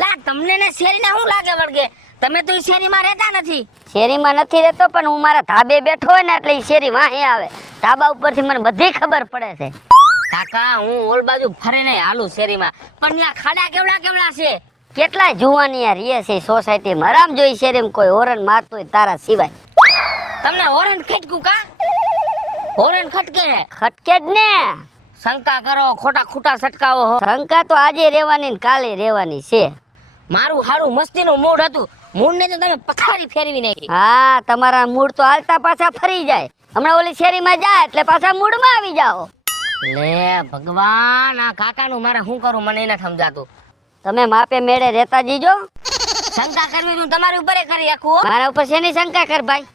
લા તમને ને શેરીને શું લાગે વળગે? તમે તો ઈ શેરીમાં રહેતા નથી. શેરીમાં નથી રહેતો પણ હું મારા ધાબે બેઠો હોય ને એટલે ઈ શેરી વાહે આવે. ધાબા ઉપરથી મને બધી ખબર પડે છે. કાકા હું ઓલ બાજુ ફરીને હાલું શેરીમાં, પણ ત્યાં ખાડા કેવડા છે. કેટલાય જુવાનિયા રીએ છે સોસાયટીમાં. આરામ જોઈ શેરીમાં કોઈ હોરન મારતો હોય તારા સિવાય. તમને હોરન ખટકું કા? હોરન ખટકે ખટકે જ ને. શંકા કરો, ખોટા ખૂટા સટકાવો હો. શંકા તો આજે રહેવાની ને કાલે રહેવાની છે. મારું હારું મસ્તીનું મૂડ હતું. મૂડ ને તો તમે પથારી ફેરવી નાખી. હા, તમારા મૂડ તો હાલતા પાછા ફરી જાય. હમણાં ઓલી શેરીમાં જાય એટલે પાછા મૂડમાં આવી જાઓ. લે ભગવાન, આ કાકાનું મારે શું કરું મને એને સમજાતું. તમે માપે મેળે રહેતા જીજો. શંકા કરવી હું તમારી ઉપર કરી રાખું. મારા ઉપર શેની શંકા કર ભાઈ?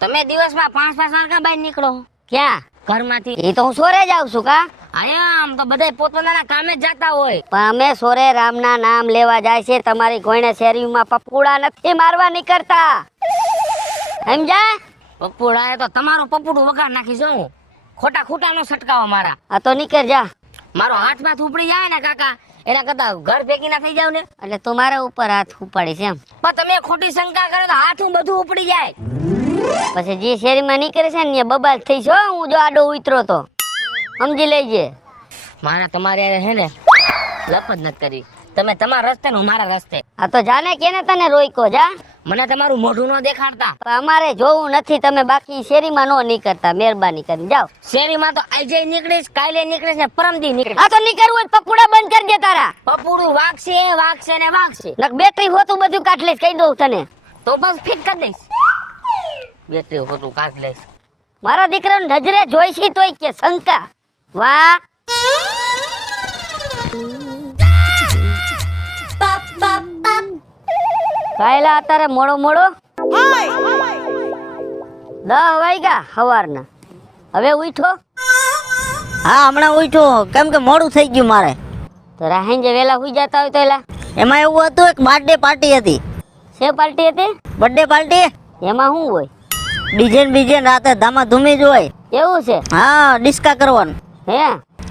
તમે દિવસમાં 5 વાગ્યા બહાર નીકળો ક્યાં? ઘરમાંથી. એ તો હું સોરે જાઉં છું કા. આમ તો બધા પોતપોતાના કામે જ જતા હોય. પણ અમે સોરે રામના નામ લેવા જાય છે. તમારી કોઈને શેરીમાં પપુડા નથી મારવા નીકળતા, સમજ્યા? પપ્પુડા તો તમારું પપ્પુડું વગાડ નાખી જાઉં. ખોટા ખૂટા નો સટકાવો મારા. આ તો નીકળ જા. મારો હાથમાં ઉપડી જાય ને કાકા એના કરતા ઘર ભેગી ના થઈ જાવ ને. એટલે તું મારા ઉપર હાથ ઉપાડીશ એમ? પણ તમે ખોટી શંકા કરો તો હાથું બધું ઉપડી જાય. પછી જે શેરીમાં નીકળે છે ને બબાલ થઈ છો. હું જો આડો ઉતરો તો સમજી લેજે. મારા તમારે હે ને લપ જ નથી કરી. તમે તમારા રસ્તે ને મારા રસ્તે. આ તો જાને કેને તને રોઈકો જા. મને તમારું મોઢું ન દેખાડતા. પણ અમારે જોવું નથી. તમે બાકી શેરીમાં નો નીકળતા, મહેરબાની કરીને જાઓ. શેરીમાં તો આજે નીકળીશ, કાલે નીકળીશ ને પરમદી નીકળીશ. આ તો નીકળવું હોય પપુડા બંધ કરી દે તારા. પપ્પુડું વાગશે ને વાગશે. નક બેટરી હોતું બધું કાઢ લઈશ, કહી દઉં તને. તો બસ ફિટ કરી દઈશ. બેટરી હોતું કાઢ લઈશ. મારા દીકરાને નજરે જોઈ છે તોય કે શંકા. વાહ, કાયલા અત્યારે મોડો 10 વાગ્યા સવારના. હવે ઉઠો? હા હમણાં ઉઠો. કેમ કે મોડું થઈ ગયું મારે. તો રાહેંજે વેલા હુઈ જતા હોય તો એલા. એમાં એવું હતું એક બર્થડે પાર્ટી હતી. શે પાર્ટી હતી? Birthday party. એમાં શું હોય? ડીજે રાતે ધામાધૂમી જ હોય. એવું છે? હા ડિસ્કા કરવાનું. હે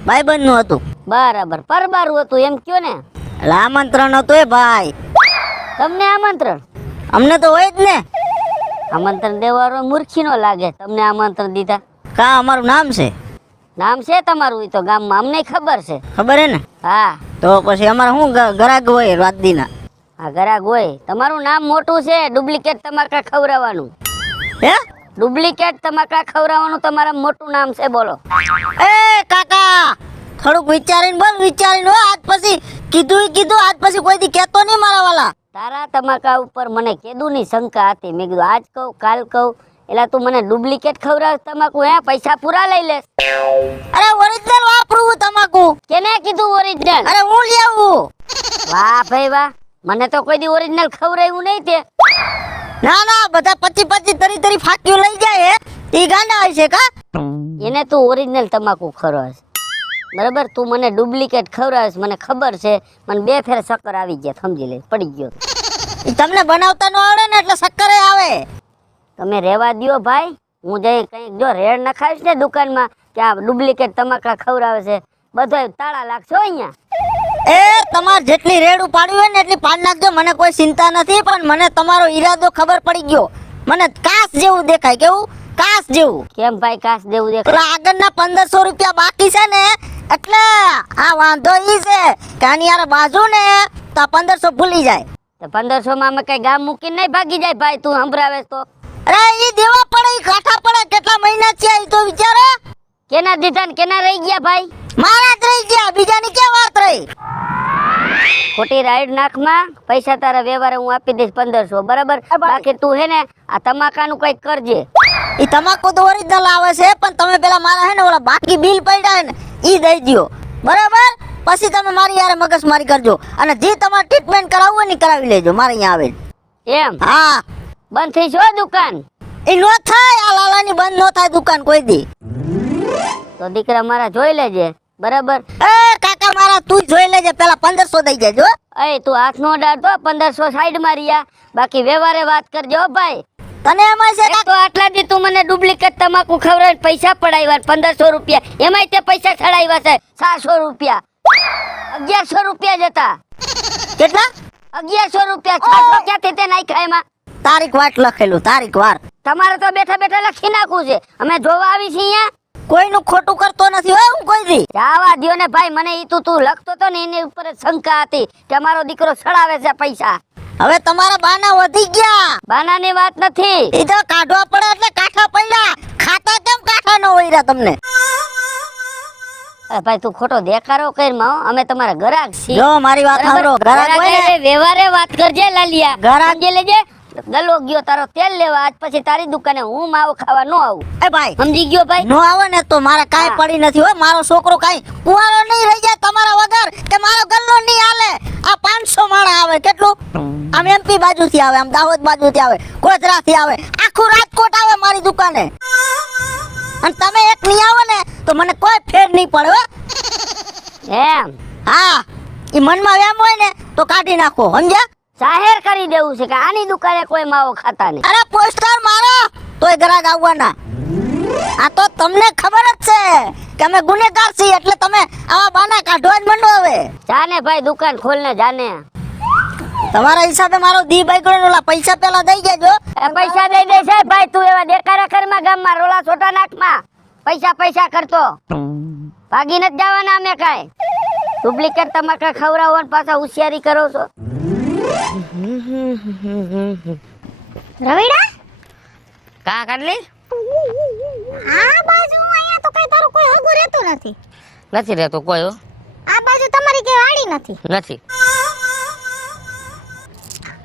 ભાઈબંધ નું હતું. બરાબર. પરબારું હતું એમ કયો ને. એટલે આમંત્રણ હતું એ ભાઈ. તમને આમંત્રણ? અમને તો હોય જ ને. આમંત્રણ દેવાનો મૂર્ખીનો લાગે તમને આમંત્રણ દીધા. કા અમારું નામ છે? નામ છે તમારું, ઈ તો ગામમાં અમને ખબર છે. ખબર હે ને? હા તો પછી અમારે શું ગરાગ હોય રાત દીના? આ ગરાગ હોય. તમારું નામ મોટું છે, ડુપ્લિકેટ તમાકા ખવડાવવાનું. હે? ડુપ્લિકેટ તમાકા ખવડાવવાનું તમારા મોટું નામ છે. બોલો. એ કાકા થોડુંક વિચારીને બોલ, વિચારીને હો. આજ પછી કીધું આજ પછી કોઈ દી કહેતો નહીં મારા વાલા. તારા તમાકા ઉપર મને કેદુની શંકા હતી. મેં કીધું આજ કહું કાલ કહું, એટલે તું મને ડુપ્લિકેટ ખવડાવ તમાકુ? હે, પૈસા પૂરા લઈ લેસ. અરે ઓરિજિનલ વાપરું તમાકુ. કેને કીધું ઓરિજિનલ? અરે હું લઈ આવું. વાહ ભાઈ વાહ, મને તો કોઈ દી ઓરિજિનલ ખવડાવ્યું નહીં તે. ના ના, બધા 25 તરી ફાક્યું લઈ જાય હે. ઈ ગાંડા હોય છે કા? એને તું ઓરિજિનલ તમાકુ ખવડાવે બરાબર, તું મને ડુપ્લિકેટ ખવડાવે. મને ખબર છે, મને 2 ફેર શક્કર આવી ગયા, સમજી લે, પડી ગયો. ઈ તમને બનાવતા ન આવડે ને એટલે શક્કર આવે. તમે રહેવા દ્યો ભાઈ. હું જઈ કંઈક જો રેડ નખાવીશ ને દુકાનમાં કે આ ડુપ્લિકેટ તમાકા ખવડાવે છે, બધા તાળા લાગશે હો અહીંયા. એ તમાર જેટલી રેડ ઉપાડવી હોય ને એટલી પાડ નાખજો, મને કોઈ ચિંતા નથી. પણ મને તમારો ઈરાદો ખબર પડી ગયો. મને કાસ જેવું દેખાય. કેવું? કાસ જેવું. કેમ ભાઈ કાસ જેવું દેખાય? પેલા આગળના 1500 રૂપિયા બાકી છે ને, એટલે આ વાંધો ઈ છે કે આની યાર બાજુ ને તો 1500 ભૂલી જાય. તો 1500 માં અમે કઈ ગામ મૂકીને નહીં ભાગી જાય ભાઈ, તું સંભળાવે તો. અરે ઈ દેવા પડે, ઈ કાઠા પડે. કેટલા મહિના છે ઈ તો વિચારે. કેના દીધા ને કેના રહી ગયા ભાઈ? મારા જ રહી ગયા, બીજાની ક્યાં વાત રહી? ખોટી રાઈડ નાખમાં પૈસા તારા વ્યવહારે હું આપી દઈશ 1500, બરાબર? બાકી તું હે ને આ તમાકાનું કઈક કરજે. ઈ તમાકુ તો ઓરિજિનલ આવે છે, પણ તમે પેલા મારા હે ને ઓલા બાકી બિલ પડ્યા હે ને ઈ દઈ દ્યો, બરાબર? પછી તમે મારી યાર મગજમારી કરજો, અને જે તમારે ટ્રીટમેન્ટ કરાવવું હોય ને કરાવી લેજો મારે અહીંયા આવે. એમ? હા. બંધ થઈ છો દુકાન? ઈ નો થાય, આ લાલાની બંધ નો થાય દુકાન કોઈ દી. તો દીકરા મારા જોઈ લેજે, બરાબર? એ કાકા મારા તું જોઈ લેજે, પેલા 1500 દઈ દેજો. એ તું હાથ નો ડાળતો, 1500 સાઈડ માર્યા, બાકી વ્યવહારે વાત કરજો ભાઈ. તને એમાં છે એક તો આટલા દી તું મને ડુપ્લિકેટ તમાકુ ખવડાવીને પૈસા પડાવ્યા 1500 રૂપિયા, એમાંય તે પૈસા ચડાવ્યા છે 700 રૂપિયા. 1100 રૂપિયા જતા. કેટલા? 1100 રૂપિયા. 600 ક્યાંથી તે નાખ્યા એમાં? તારીખ વાટ લખેલું, તારીખ વાર. તમારે તો બેઠા બેઠા લખી નાખવું છે. અમે જોવા આવી છીએ અહીંયા. કોઈનું ખોટું કરતો નથી હો હું કોઈ દી. જાવા દ્યો ને ભાઈ, મને ઈ તું લખતો તો ને એની ઉપર જ શંકા હતી કે અમારો દીકરો ચડાવે છે પૈસા. હવે તમારા બાના વધી ગયા. બાનાની વાત નથી. ઈ તો કાઢવા પડે એટલે કાઠા પડ્યા. ખાતા કેમ કાઠા ન હોય રહ્યા તમને? અરે ભાઈ તું ખોટો દેખાડો કર માં, અમે તમારા ગ્રાહક છીએ. જો મારી વાત સાંભળો, ગ્રાહક હોય ને એટલે વ્યવહારે વાત કરજે લાલિયા. ગ્રાહક સમજી લેજે. ગલો ગયો તારો તેલ લેવા, આજ પછી તારી દુકાને હું માવો ખાવા ન આવું. એ ભાઈ સમજી ગયો ભાઈ? નો આવે ને તો મારે કાઈ પડી નથી હો. મારો છોકરો કાઈ કુંવારો નહીં રહી જાય તમારા વગર, કે મારો ગલ્લો નહીં હાલે. આ 500 માણા આવે. કેટલું? આમ એમપી બાજુથી આવે, આમ દાહોદ બાજુથી આવે, ગોધરાથી આવે, આખું રાજકોટ આવે મારી દુકાને. અને તમે એક નહીં આવો ને તો મને કોઈ ફેર નહીં પડે હો. એમ? હા, ઈ મનમાં એમ હોય ને તો કાઢી નાખો, સમજ્યા? જાહેર કરી દેવું છે કે આની દુકાને કોઈ માવો ખાતા નહીં. અરે પોસ્ટર મારો તોય ગ્રાહક આવવાના. આ તો તમને ખબર જ છે કે અમે ગુનેગાર છીએ, એટલે તમે આવા બાના કાઢવા જ મંડો. હવે જાને ભાઈ દુકાન ખોલ ને જાને. તમારા હિસાબે મારો દી બાઈકડો ઓલા પૈસા પેલા દઈ દેજો. એ પૈસા દઈ દે છે ભાઈ, તું એવા દેખાડા કરમાં ગામમાં રોલા છોટા નાખમાં પૈસા પૈસા કરતો ભાગી નથી જવાના અમે કાંઈ. ડુપ્લિકેટ તમાકા ખવડાવો ને પાછા હોશિયારી કરો છો. રવિડા કા કાઢલી? આ બાજુ અહીંયા તો કઈ તારું કોઈ હગું રહેતું નથી. નથી રહેતો કોઈ. આ બાજુ તમારી કે વાડી નથી. નથી.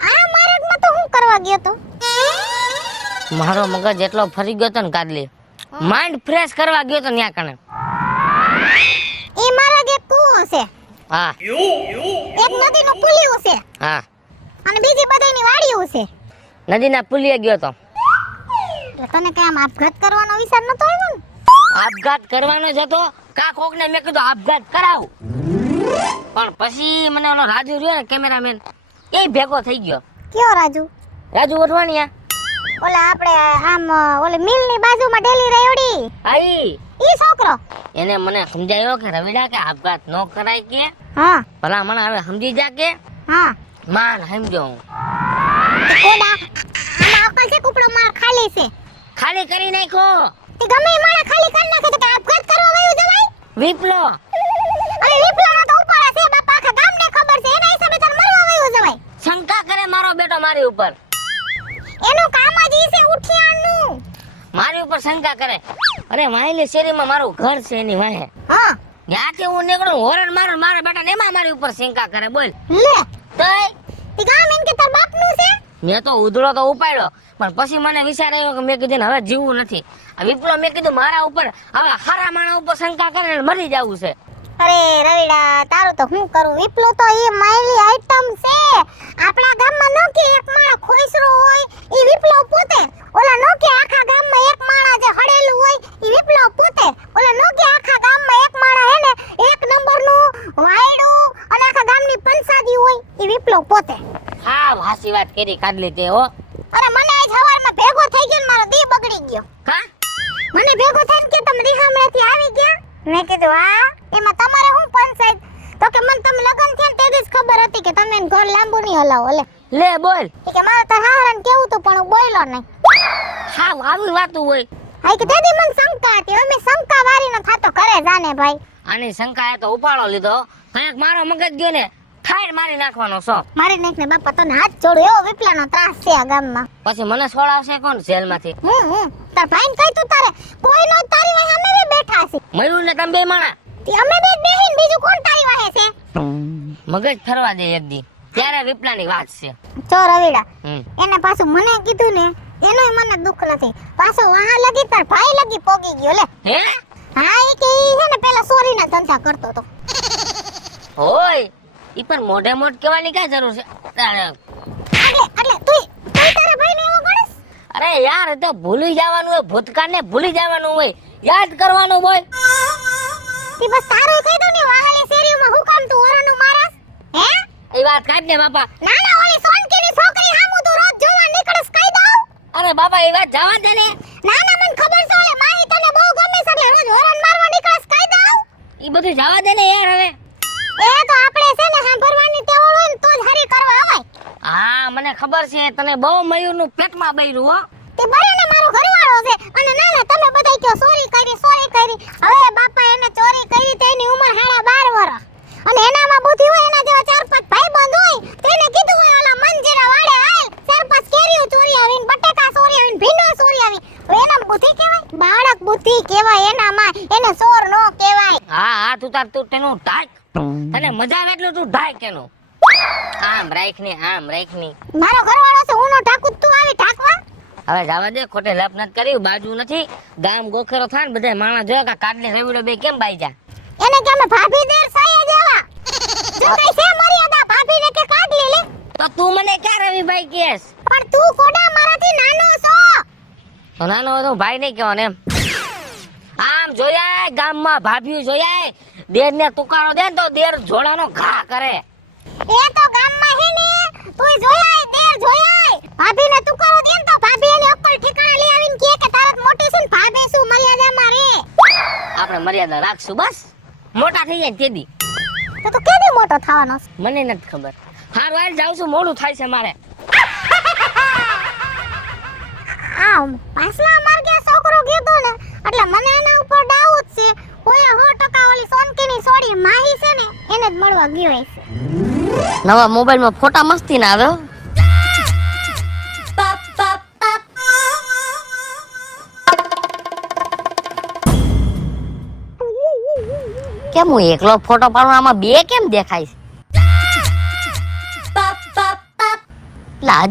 આ માર્ગમાં તો હું કરવા ગયો તો? મારો મગજ એટલો ફરી ગયો તો ને કાઢલી, માઇન્ડ ફ્રેશ કરવા ગયો તો ન્યા કણે. એ મારા કે કૂવો છે, હા એક નદીનું પુલિયું છે, હા, અને બીજી બધાની વાડીઓ છે. નદીના પુલિયે ગયો તો. તો તને કઈ આમ આપઘાત કરવાનો વિચાર નતો આવ્યો ને? આપઘાત કરવાનો જ હતો. કા કોકને મેં કીધું આપઘાત કરાવ, પણ પછી મને ઓલો રાજુ રહ્યો ને કેમેરામેન, એ ભેગો થઈ ગયો. કયો રાજુ? રાજુ ઓઠવાણિયા. ઓલા આપણે આમ ઓલી મિલની બાજુમાં ડેલી રેવડી. આઈ ઈ છોકરો. એને મને સમજાયો કે રવિડા કે આપઘાત ન કરાય કે. હા ભલા મને હવે સમજી જા કે. હા. માન સમજો હું. કોડા આમાં અકલ છે કુપડો માર ખાલી છે. ખાલી કરી નાખ્યો. તે ગમે ઈ માણા ખાલી કરી નાખે તો કે આપઘાત કરવા વયું જવાય. વિપલો અરે વિપ્લવનો તો ઉપાડા છે બાપા, આખા ગામને ખબર છે. એના હિસાબે તાર મરવા વયું જવાય. શંકા કરે મારો બેટો મારી ઉપર. એનું કામ જ ઈ છે ઉઠિયાણનું. મારી ઉપર શંકા કરે. અરે વાયલી શેરીમાં મારું ઘર છે એની વાહે. હા ત્યાંથી હું નીકળું હોરન મારું મારા બેટા ને એમાં મારી ઉપર શંકા કરે. બોલ લે તઈ તે ગામ એમ કે તાર બાપનું છે. મેં તો ઉધડો તો ઉપાડ્યો, પણ પછી મને વિચાર આવ્યો કે મેં કીધું ને હવે જીવવું નથી. આ વિપ્લો મેં કીધું મારા ઉપર હવે હારા માણા ઉપર શંકા કરે ને મરી જવું છે. અરે રવિડા તારું તો હું કરું. વિપ્લો તો એ માયલી આઈટમ છે. આપણા ગામમાં નો કે એક માણા ખોઈસરો હોય ઈ વિપ્લો પોતે. ઓલા નો કે આખા ગામમાં એક માણા જે હડેલું હોય ઈ વિપ્લો પોતે. ઓલા નો કે આખા ગામમાં એક માણા હે ને એક નંબરનું વાયડું અને આખા ગામની પંસાદી હોય ઈ વિપ્લો પોતે. હા હાસી વાત કરી કાઢ લીધી હો. અરે મને આજ સવારમાં ભેગો થઈ ગયો ને મારો દી બગડી ગયો. હા મને ભેગો થઈને કે તમે રીહામણેથી આવી ગયા. મેં કીધું હા એમાં તમારે શું પંચાયત. તો કે મને તમે લગન થયા તે દિવસ ખબર હતી કે તમે એને ઘર લાંબુ નહીં હલાવો. લે બોલ. ઈ કે મારે તાર હાહરાને કેવું તું પણ હું બોલ્યો નહીં. હા આવી વાતું હોય. આઈ કે તેદી મને શંકા હતી. હવે મેં શંકા વારી ન થાતો ઘરે જાને ભાઈ. આની શંકા એ તો ઉપાડો લીધો. કંઈક મારો મગજ ગયો ને ઠાડ મારી નાખવાનો શોખ. મારી નાખ ને બાપા તને હાથ જોડું એવો વિપલાનો ત્રાસ છે આ ગામમાં. પછી મને છોડાવશે કોણ જેલમાંથી? તાર ભાઈને કહી તું તારે કોઈ નો તારી વાહે અમે બે બેઠા છે. મયુર ને તમે બે માણા તે અમે બે બેહીને બીજું કોણ તારી વાહે છે. મગજ ફરવા દે એક દી ત્યારે વિપલાની વાત છે. ચો રવિડા હમ. એને પાછું મને કીધું ને એનોય મને દુઃખ નથી. પાછો વાહ લગી તાર ભાઈ લગી પોગી ગયો લે. હે હા ઈ કે ઈ છે ને પેલા સોરીના ધંધા કરતો તો. હોય ઈ પર મોઢે મોઢ કહેવાની કઈ જરૂર છે? એટલે તું તારા ભાઈને એવો ગણસ. અરે યાર એ તો ભૂલી જવાનું હોય, ભૂતકાળને ભૂલી જવાનું હોય, યાદ કરવાનું હોય. તી બસ તારું કહી દો ને વાહલે શેરીમાં હું કામ તું ઓરાનું મારસ. હે એ વાત કાઢ ને બાપા. ના ના ઓલી સોનકીની છોકરી હામું તું રોજ જોવા નીકળસ કહી દઉં. અરે બાપા એ વાત જવા દે ને. ના ના મને ખબર છે ઓલે માહી તને બહુ ગમે છે એટલે રોજ ઓરાન મારવા નીકળસ કહી દઉં. ઈ બધું જવા દે ને યાર હવે. એ તો આપણે છે ને સાંભળવાની ટેવ હોય ને તો જ હરી કરવા આવાય. હા મને ખબર છે તને બહુ મયુરનું પેટમાં બૈરું હો. તે બરે ને મારો ઘરવાળો છે અને ના ના તમે બધાય કયો ચોરી કરી. હવે બાપા એને ચોરી કરી તેની ઉંમર 12.5 વર્ષ અને એનામાં બુદ્ધિ હોય એના જેવા 4-5 ભાઈબંધ હોય તેને કીધું હોય ઓલા મંજીરા વાડે હાલ 4-5 કેરીઓ ચોરી આવીને બટેકા ચોરી આવીને ભીંડો ચોરી આવી. હવે એનામાં બુદ્ધિ કહેવાય? બાળક બુદ્ધિ કહેવાય એનામાં. એને ચોર નો કહેવાય. હા હા તું તેનું ઢાક. તને મજા આવે એટલું તું ઢાક એનું. આમ રાખ ની. મારો ઘરવાળો છે હું નો ઢાકું તું આવી ઢાકવા. હવે જવા દે ખોટે લપ નથી કરી. બાજુ નથી ગામ ગોખેરો થાય ને બધા માણસ જોયા કે કાટલી રવિડો બે કેમ બાઈ જા. એને કે અમે ભાભી દેર સાયા જેવા. જો કઈ છે મર્યાદા ભાભીને કે કાઢલી લે. તો તું મને ક્યાં રવિભાઈ કેસ? પણ તું કોડા મારાથી નાનો છો. તો નાનો હોય તો ભાઈ નહીં કહેવાનો એમ. આમ જોયા ગામમાં ભાભીઓ જોયા દેર ને તુકારો દે ને તો દેર જોડાનો ઘા કરે. એ તો ગામમાં હે ને તું જોયાય દેર જોયાય ભાભીને તું કરો દે ને તો ભાભી એની અક્કલ ઠેકાણે લઈ આવીને કહે કે તારત મોટી છે ને ભાભી શું મર્યાદામાં રે. આપણે મર્યાદા રાખશું બસ. મોટા થઈ જાય તેદી તો કેદી મોટો થવાનો છે? મને નથી ખબર. હારું હાલ જાઉં છું મોડું થાય છે મારે. આ પાછલા માર્ગે છોકરો ગયો ને એટલે મને એના ઉપર ડાઉટ છે. કોઈ 100% ઓલી સોનકીની સોડી માહી છે ને એને જ મળવા ગયો હશે. નવા મોબાઈલમાં ફોટા મસ્તી ના આવે. કેમ હું એકલો ફોટો પાડું આમાં બે કેમ દેખાય છે?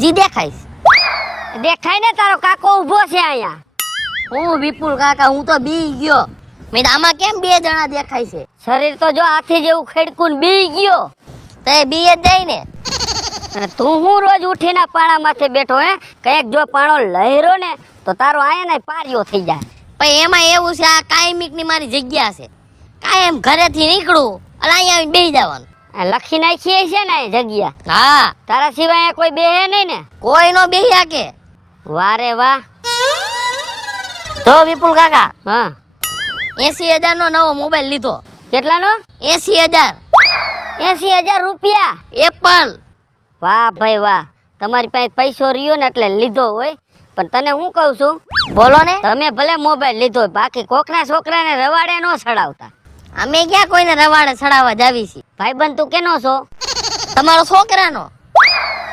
હજી દેખાય છે. દેખાય ને તારો કાકો ઊભો છે અહીંયા. હું વિપુલ કાકા હું તો બી ગયો. મેં આમાં કેમ બે જણા દેખાય છે? શરીર તો જો હાથી જેવું ખેડકું બી ગયો. તે બી જ જાય ને. અને તું હું રોજ ઉઠીને પાણા માથે બેઠો હે? કઈક જો પાણો લહેરો ને તો તારો આયા ને પારિયો થઈ જાય. પણ એમાં એવું છે આ કાયમિક ની મારી જગ્યા છે. કાયમ ઘરેથી નીકળું અને અહીંયા આવીને બેસી જવાનું. આ લખી નાખી છે ને એ જગ્યા. હા તારા સિવાય કોઈ બેહે નહીં ને? કોઈ નો બેસી શકે. વારે વાહ. તો વિપુલ કાકા હા 80,000 નો નવો મોબાઈલ લીધો. કેટલાનો? 80,000. 80,000 રૂપિયા? એપલ. વાહ ભાઈ વાહ. તમારી પાસે પૈસો રહ્યો ને એટલે લીધો હોય, પણ તને હું કહું છું, બોલો ને. તમે ભલે મોબાઈલ લીધો હોય, બાકી કોકના છોકરાને રવાડે ન ચડાવતા. અમે ક્યાં કોઈને રવાડે ચડાવવા જાવી છીએ? ભાઈબંધ તું કેનો છો? તમારો છોકરાનો.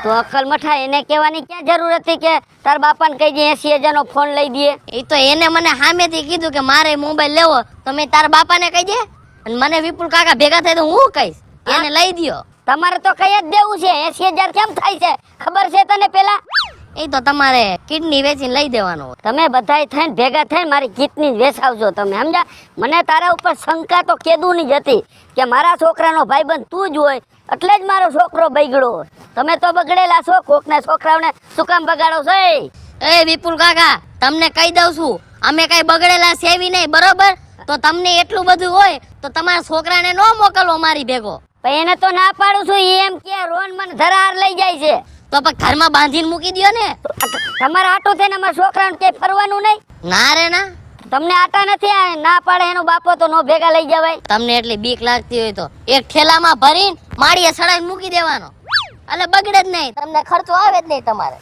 તો અક્કલ મઠા એને કહેવાની ક્યાં જરૂર હતી કે તાર બાપાને કહી દે 80,000 નો ફોન લઈ દે? એ તો એને મને સામેથી કીધું કે મારે મોબાઈલ લેવો, તો મેં તારા બાપાને કહી દે, અને મને વિપુલ કાકા ભેગા થાય તો હું કહીશ એને લઈ દ્યો. તમારે તો કઈ જ દેવું છે. 80,000 કેમ થાય છે ખબર છે તને? પેલા એ તો તમારે કિડની વેચીને લઈ દેવાનો હોય. તમે બધાય થઈને ભેગા થઈને મારી કિડની વેચાવજો તમે, સમજ્યા? મને તારા ઉપર શંકા તો કેદુની જ હતી કે મારા છોકરાનો ભાઈબંધ તું જ હોય એટલે જ મારો છોકરો બગડ્યો. તમે તો બગડેલા છો, કોકના છોકરાઓને શું કામ બગાડો છો? એ વિપુલ કાકા, તમને કહી દઉં છું, અમે કઈ બગડેલા સેવી નહીં, બરોબર? તો તમને એટલું બધું હોય તો તમારા છોકરાને ન મોકલવો મારી ભેગો. પણ એને તો ના પાડું છું. ઈ એમ કે રોન મને ધરાર લઈ જાય છે. તો પણ ઘરમાં બાંધીને મૂકી દ્યો ને. તમારા આટો થઈને અમારા છોકરાને ક્યાંય ફરવાનું નહીં? ના રે ના. તમને આટા નથી? આ ના પાડે એનો બાપો તો નો ભેગા લઈ જવાય. તમને એટલી બીક લાગતી હોય તો એક ઠેલામાં ભરીને માળીએ સડાઈને મૂકી દેવાનો, એટલે બગડે જ નહીં, તમને ખર્ચો આવે જ નહીં તમારે.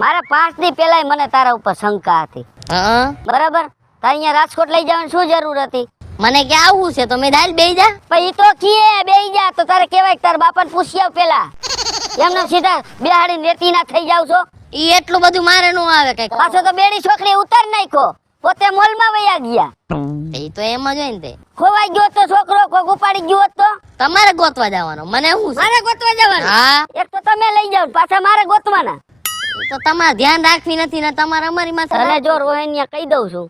મારે 5 દી પહેલા મને તારા ઉપર શંકા હતી, હા, બરાબર? તારે અહીંયા રાજકોટ લઈ જવાની શું જરૂર હતી? મને કે આવવું છે તો મેં દાલ બેહી જા. પણ ઈ તો કીએ બેહી જા તો તારે કહેવાય તાર બાપાને પૂછી આવ પેલા. એમને સીધા બેહાડીને રેતી ના થઈ જાવ છો. ઈ એટલું બધું મારે નો આવે કઈ. પાછો તો બેડી છોકરી ઉતાર નાખ્યો, પોતે મોલમાં વયા ગયા. એ તો એમ જ હોય ને. તે ખોવાઈ ગયો તો છોકરો કોક ઉપાડી ગયો હોત તો તમારે ગોતવા જવાનો, મને શું છે? મારે ગોતવા જવાનું? હા, એક તો તમે લઈ જાવ, પાછા મારે ગોતવાના. ઈ તો તમારે ધ્યાન રાખવી નથી ને તમારે અમારી માથે. તને જો રોહિણીયા કહી દઉં છું,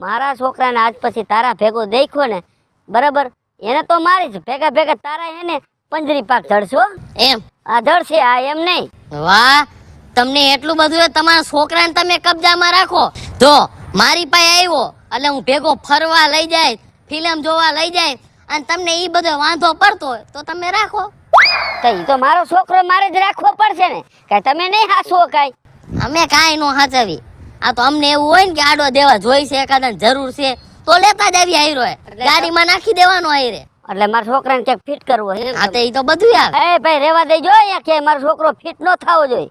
મારા છોકરાને આજ પછી તારા ભેગો દેખ્યો ને, બરાબર, એને તો મારી જ ભેગા ભેગા તારા એને પંજરી પાક ધડશો. એમ? આ ધડશે, આ એમ નહીં. વાહ, તમને એટલું બધું હોય, તમારા છોકરાને તમે કબજામાં રાખો. જો મારી પાસે આવ્યો એટલે હું ભેગો ફરવા લઈ જાય, ફિલ્મ જોવા લઈ જાય, અને તમને ઈ બધો વાંધો પડતો હોય તો તમે રાખો. તો ઈ તો મારો છોકરો મારે જ રાખવો પડશે ને, કઈ તમે નહીં હાસવો કાંઈ. અમે કાંઈ નો હાચવી. આ તો અમને એવું હોય ને કે આડો દેવા જોઈ છે, એકાદાને જરૂર છે તો લેતા જ આવી આયરો, ગાડીમાં નાખી દેવાનો આયરે. એટલે મારા છોકરાને ક્યાંક ફિટ કરવો છે. હા, તો ઈ તો બધું આવે. એ ભાઈ રેવા દેજો અહીંયા, કે મારો છોકરો ફિટ ન થવો જોઈએ.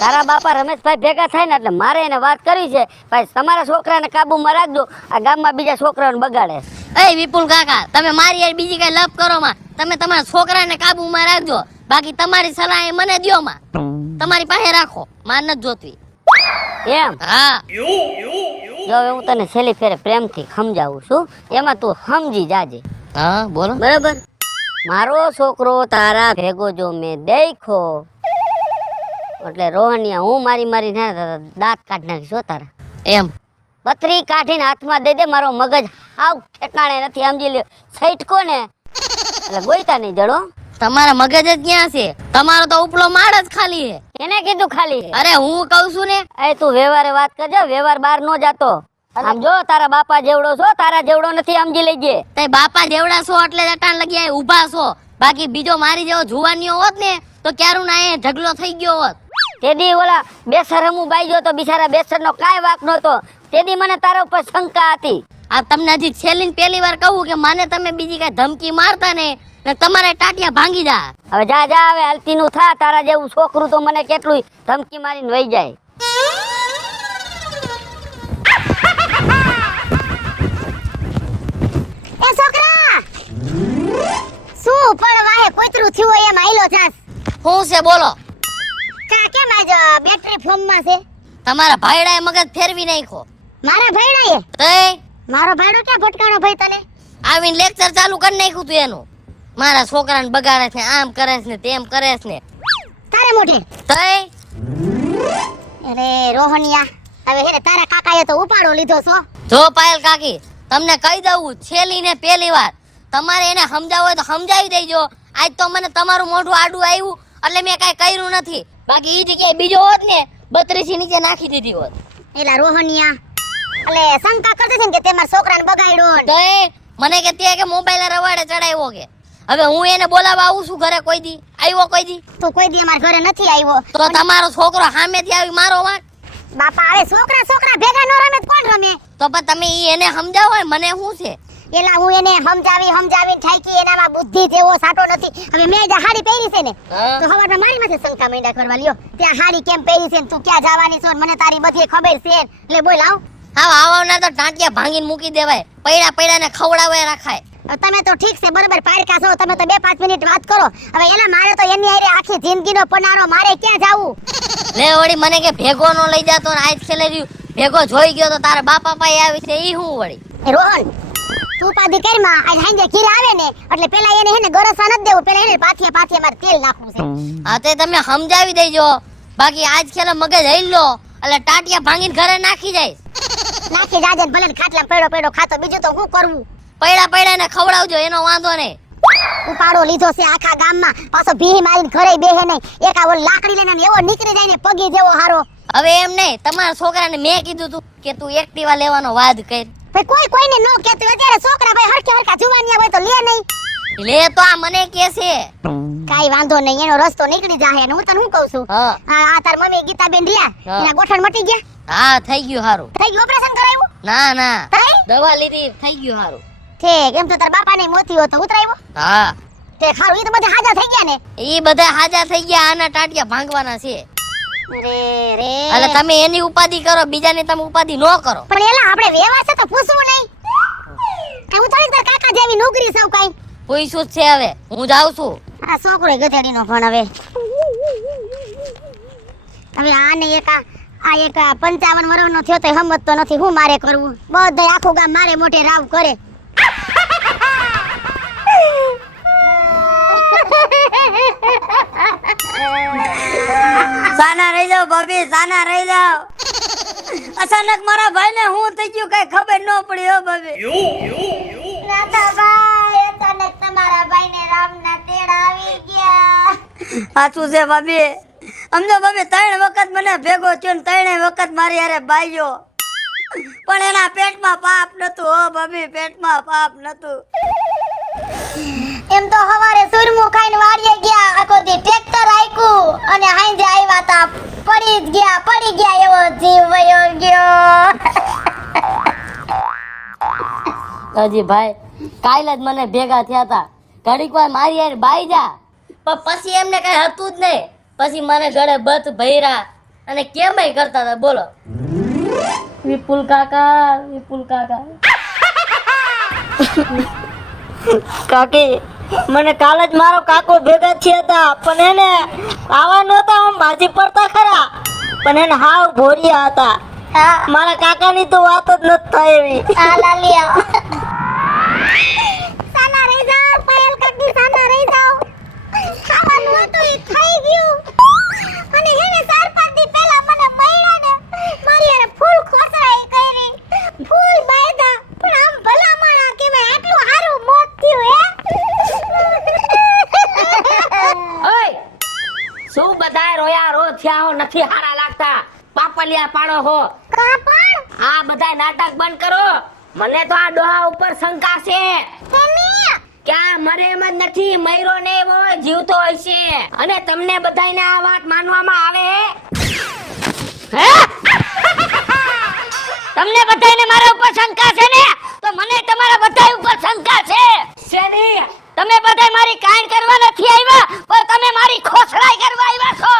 તારા બાપા રમેશભાઈ ભેગા થાય ને એટલે મારે એને વાત કરી છે, ભાઈ તમારા છોકરાને કાબુમાં રાખજો, આ ગામમાં બીજા છોકરાઓને બગાડે. એ વિપુલ કાકા, તમે મારી યાર બીજી કઈ લપ કરો માં, તમે તમારા છોકરાને કાબુમાં રાખજો, બાકી તમારી સલાહ એ મને દ્યો માં, તમારી પાસે રાખો, માર નથી જોતવી. એમ? હા. જો હવે હું તને છેલ્લી ફેરે પ્રેમથી સમજાવું છું, એમાં તું સમજી જાજે. હા, બોલો. બરાબર? મારો છોકરો તારા ભેગો જો મેં દેખો એટલે રોહનિયા હું મારી દાંત કાઢી નાખીશ હો તારા. એમ? બત્રી કાઢીને હાથમાં દઈ દે. મારો મગજ હાવ ઠેકાણે નથી, સમજી લે. સૈટકો ને એટલે ગોઈતા નહીં જડો. તમારા મગજ જ ક્યાં છે? તમારો તો ઉપલો માળ જ ખાલી છે. એને કીધું ખાલી? અરે હું કહું છું ને. એ તું વ્યવહારે વાત કરજો, વ્યવહાર બહાર નો જાતો. આમ જો તારા બાપા જેવડો છો, તારા જેવડો નથી, સમજી લેજે. તે બાપા જેવડા છો એટલે અટાણ લગી અહીં ઊભા છો, બાકી બીજો મારી જેવો જુવાનીઓ હોત ને તો ક્યારું ના એ ઢગલો થઈ ગયો હોત. તેદી ઓલા બેસરમું બાઈ જો તો બિચારા બેસરનો કાંઈ વાક નહોતો. તેદી મને તારા ઉપર શંકા હતી. આ તમને હજી છેલ્લી પહેલી વાર કહું કે મને તમે બીજી કઈ ધમકી મારતા ને તમારે ટાટિયા ભાંગી જા. હવે જા જા, હવે હાલતી નું થા. તારા જેવું છોકરું તો મને કેટલું ધમકી મારીને વહી જાય. એ છોકરા, શું પણ વાહે કોતરું થયું હોય એમ આઈલો જાસ? શું છે બોલો? કા કેમ આજ બેટરી ફોર્મ માં છે? તમારા ભાઈડાએ મગજ ફેરવી નાખ્યો. મારા ભાઈડાએ? તે મારો ભાઈડો ક્યાં ભટકાણો ભાઈ તને? આવીને લેક્ચર ચાલુ કરી નાખ્યું તું એનું. મારા છોકરાને બગાડે છે, આમ કરે છે ને તેમ કરે છે ને. તારે મોઢે? તે અરે રોહનિયા, હવે હેરે તારા કાકાએ તો ઉપાડો લીધો છો. જો પાયલ કાકી, તમને કહી દઉં છેલ્લી ને પહેલી વાર, તમારે એને સમજાવવું હોય તો સમજાવી દેજો. આજ તો મને તમારું મોઢું આડું આવ્યું એટલે મેં કઈ કર્યું નથી, બાકી ઈ જગ્યાએ બીજો હોત ને 32 નીચે નાખી દીધી હોત. એલા રોહનિયા, એટલે શંકા કરતી હતી ને કે તે મારા છોકરાને બગાડ્યો ને. તો એ મને કે તે કે મોબાઈલ રવાડે ચડાવ્યો કે. હવે હું એને બોલાવવા આવું છું ઘરે, કોઈ દી આવ્યો? કોઈ દી? તું કોઈ દી અમારા ઘરે નથી આવ્યો. તો તમારો છોકરો સામેથી આવી મારો વાંક. બાપા, હવે છોકરા ભેગા ન રમે તો કોણ રમે? તો પણ તમે ઈ એને સમજાવો, મને શું છે? પેલા હું એને સમજાવી ઠાકી એનામાં બુદ્ધિ જેવો સાટો નથી. હવે મેં જે હાડી પહેરી છે ને તો હવારમાં મારી માથે શંકા માંડ્યા કરવા લ્યો. ત્યાં હાડી કેમ પહેરી છે ને તું ક્યાં જવાની છો ને મને તારી બધી ખબર છે એટલે બોલ આવ. હા આવવાના તો ટાંટિયા ભાંગીને મૂકી દેવાય, પૈડા ને ખવડાવે રાખાય. તમે તો ઠીક છે બરાબર પારકા છો, તમે તો 2-5 મિનિટ વાત કરો. હવે એલા મારે તો એની હારે આખી જિંદગીનો પનારો, મારે ક્યાં જાવું? લે વળી મને કે ભેગો નો લઈ જાતો ને આજ ખેલે રહ્યું ભેગો જોઈ ગયો તો તારા બાપા પાઈ આવી છે ઈ હું વળી. એ રોહન તું પાદી કરમાં આજ હાંજે ખીર આવે ને એટલે પેલા એને હેને ગરસવા નથી દેવું, પેલા એને પાથિયા મારે તેલ નાખવું છે. હા તે તમે સમજાવી દેજો, બાકી આજ ખેલે મગજ હઈ લો એટલે ટાટિયા ભાંગીને ઘરે નાખી જાય. નાખી જાજે ને ભલે ખાટલા પેડો ખાતો, બીજું તો શું કરવું? પૈડા ને ખવડાવજો એનો વાંધો નહીં. ઉપાડો લીધો છે આખા ગામમાં, પાછો ભીહી મારીને ઘરે બેહે નહીં. એક આ ઓલી લાકડી લઈને એવો નીકળી જાય ને પગી જેવો હારો. હવે એમ નહીં, તમારા છોકરાને મેં કીધું તું કે તું એક્ટિવા લેવાનો વાદ કર. ભાઈ કોઈને નો કહેતું, અત્યારે છોકરા ભાઈ હરખા જુવાનિયા હોય તો લે નહીં. લે તો આ મને કે છે. કાઈ વાંધો નહીં, એનો રસ્તો નીકળી જાહે. ને હું તને શું કહું છું, હા આ તાર મમ્મી ગીતાબેન રહ્યા હા. એના ગોઠણ મટી ગયા? હા થઈ ગયું હારું. થઈ ગયું ઓપરેશન કરાવ્યું? ના થઈ? દવા લીધી થઈ ગયું હારું. ઠીક, એમ તો તાર બાપાને મોતી હતો ઉતરાવ્યો? હા તે ખારું, ઈ તો બધા હાજા થઈ ગયા ને? ઈ બધા હાજા થઈ ગયા, આના ટાટિયા ભાંગવાના છે. રે એટલે તમે એની ઉપાધિ કરો, બીજાની તમે ઉપાધિ નો કરો. પણ એલા આપણે વેવા છે તો પૂછવું નહીં. હું થોડીક તાર કાકા જેવી નોકરી સૌ કાઈ. પૂછ્યું જ છે, હવે હું જાઉં છું. આ છોકરો ગધેડીનો પણ હવે આને એક 55 વર્ષનો થયો તો હમત તો નથી. હું મારે કરવું? બધા આખું ગામ મારે મોઢે રાવ કરે. સાના રહી જાવ ભાભી, સાના રહી જાવ. અચાનક મારા ભાઈને હું થઈ ગયું કઈ ખબર ન પડી હો ભાભી. નાતા ભાઈ, અચાનક તમારા ભાઈને રામના તેડા આવી ગયા. સાચું છે ભાભી. સમજો ભાભી, 3 વખત મને ભેગો થયો ને 3 વખત મારી હારે બાઈયો, પણ એના પેટમાં પાપ નતું હો ભાભી, પેટમાં પાપ નતું. એમ તો હવારે સુરમું ખાઈને વાડીએ ગયા, આખો દી ટ્રેક્ટર આયકું અને હાંજે આવ્યા તા પડી ગયા એવો જીવ વયો ગયો. હજી ભાઈ કાલે જ મને ભેગા થયા હતા, ઘડીક વાર મારી યાર બાઈ જા, પણ પછી એમને કઈ હતું જ નહીં. પછી મને ગળે બત ભૈરા અને કેમય કરતા હતા. બોલો વિપુલ કાકા કાકી, મને કાલે જ મારો કાકો ભેગા થયા હતા, પણ એને આવા નહોતા, આમ બાજી પડતા ખરા, પણ એને હાવ ભોરિયા હતા. મારા કાકાની તો વાત જ નથી થાય એવી. આ લાલિયા સાના રહી જાવ, પાયલ કાકી સાના રહી જાવ. ખાવાનું હતું ઈ થઈ ગયું. અને હેને 4-5 દી પહેલા મને મળ્યા ને મારી હારે ફૂલ ખોસરાઈ કરી, ફૂલ બાયદા, પણ આમ ભલા માણા કે મેં એટલું હારું મોત થયું ઓય શું બધાય રોયા રો થયા હો, નથી હારા લાગતા, પાપલિયા પાડો હો. કા પણ આ બધા નાટક બંધ કરો, મને તો આ ડોહા ઉપર શંકા છે. ક્યાં મરે એમ જ નથી, મયરો ને એવો જીવતો હોય છે, અને તમને બધાયને આ વાત માનવામાં આવે હે? તમને બધાયને મારા ઉપર શંકા છે ને, તો મને તમારા બધાય ઉપર શંકા છે. શેની? તમે બધાય મારી કાંઈ કરવા નથી આવ્યા, પણ તમે મારી ખોસરાઈ કરવા આવ્યા છો.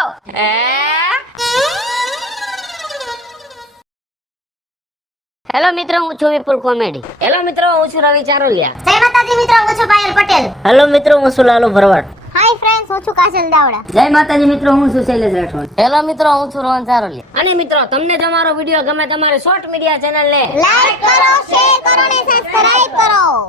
હેલો મિત્રો, હું છું વિપુલ કોમેડી. હેલો મિત્રો, હું છું રવિ ચારોલિયા. જય માતાજી મિત્રો, હું છું પાયલ પટેલ. હેલો મિત્રો, હું છું લાલુ ભરવાડ. હાય ફ્રેન્ડ્સ, હું છું કાજલ દાવડા. જય માતાજી મિત્રો, હું છું શૈલેષ રાઠોડ. હેલો મિત્રો, હું છું રોહન ચારોલિયા. અને મિત્રો, તમને જો મારો વિડિયો ગમે, તમારે શોર્ટ મીડિયા ચેનલ ને લાઈક કરો,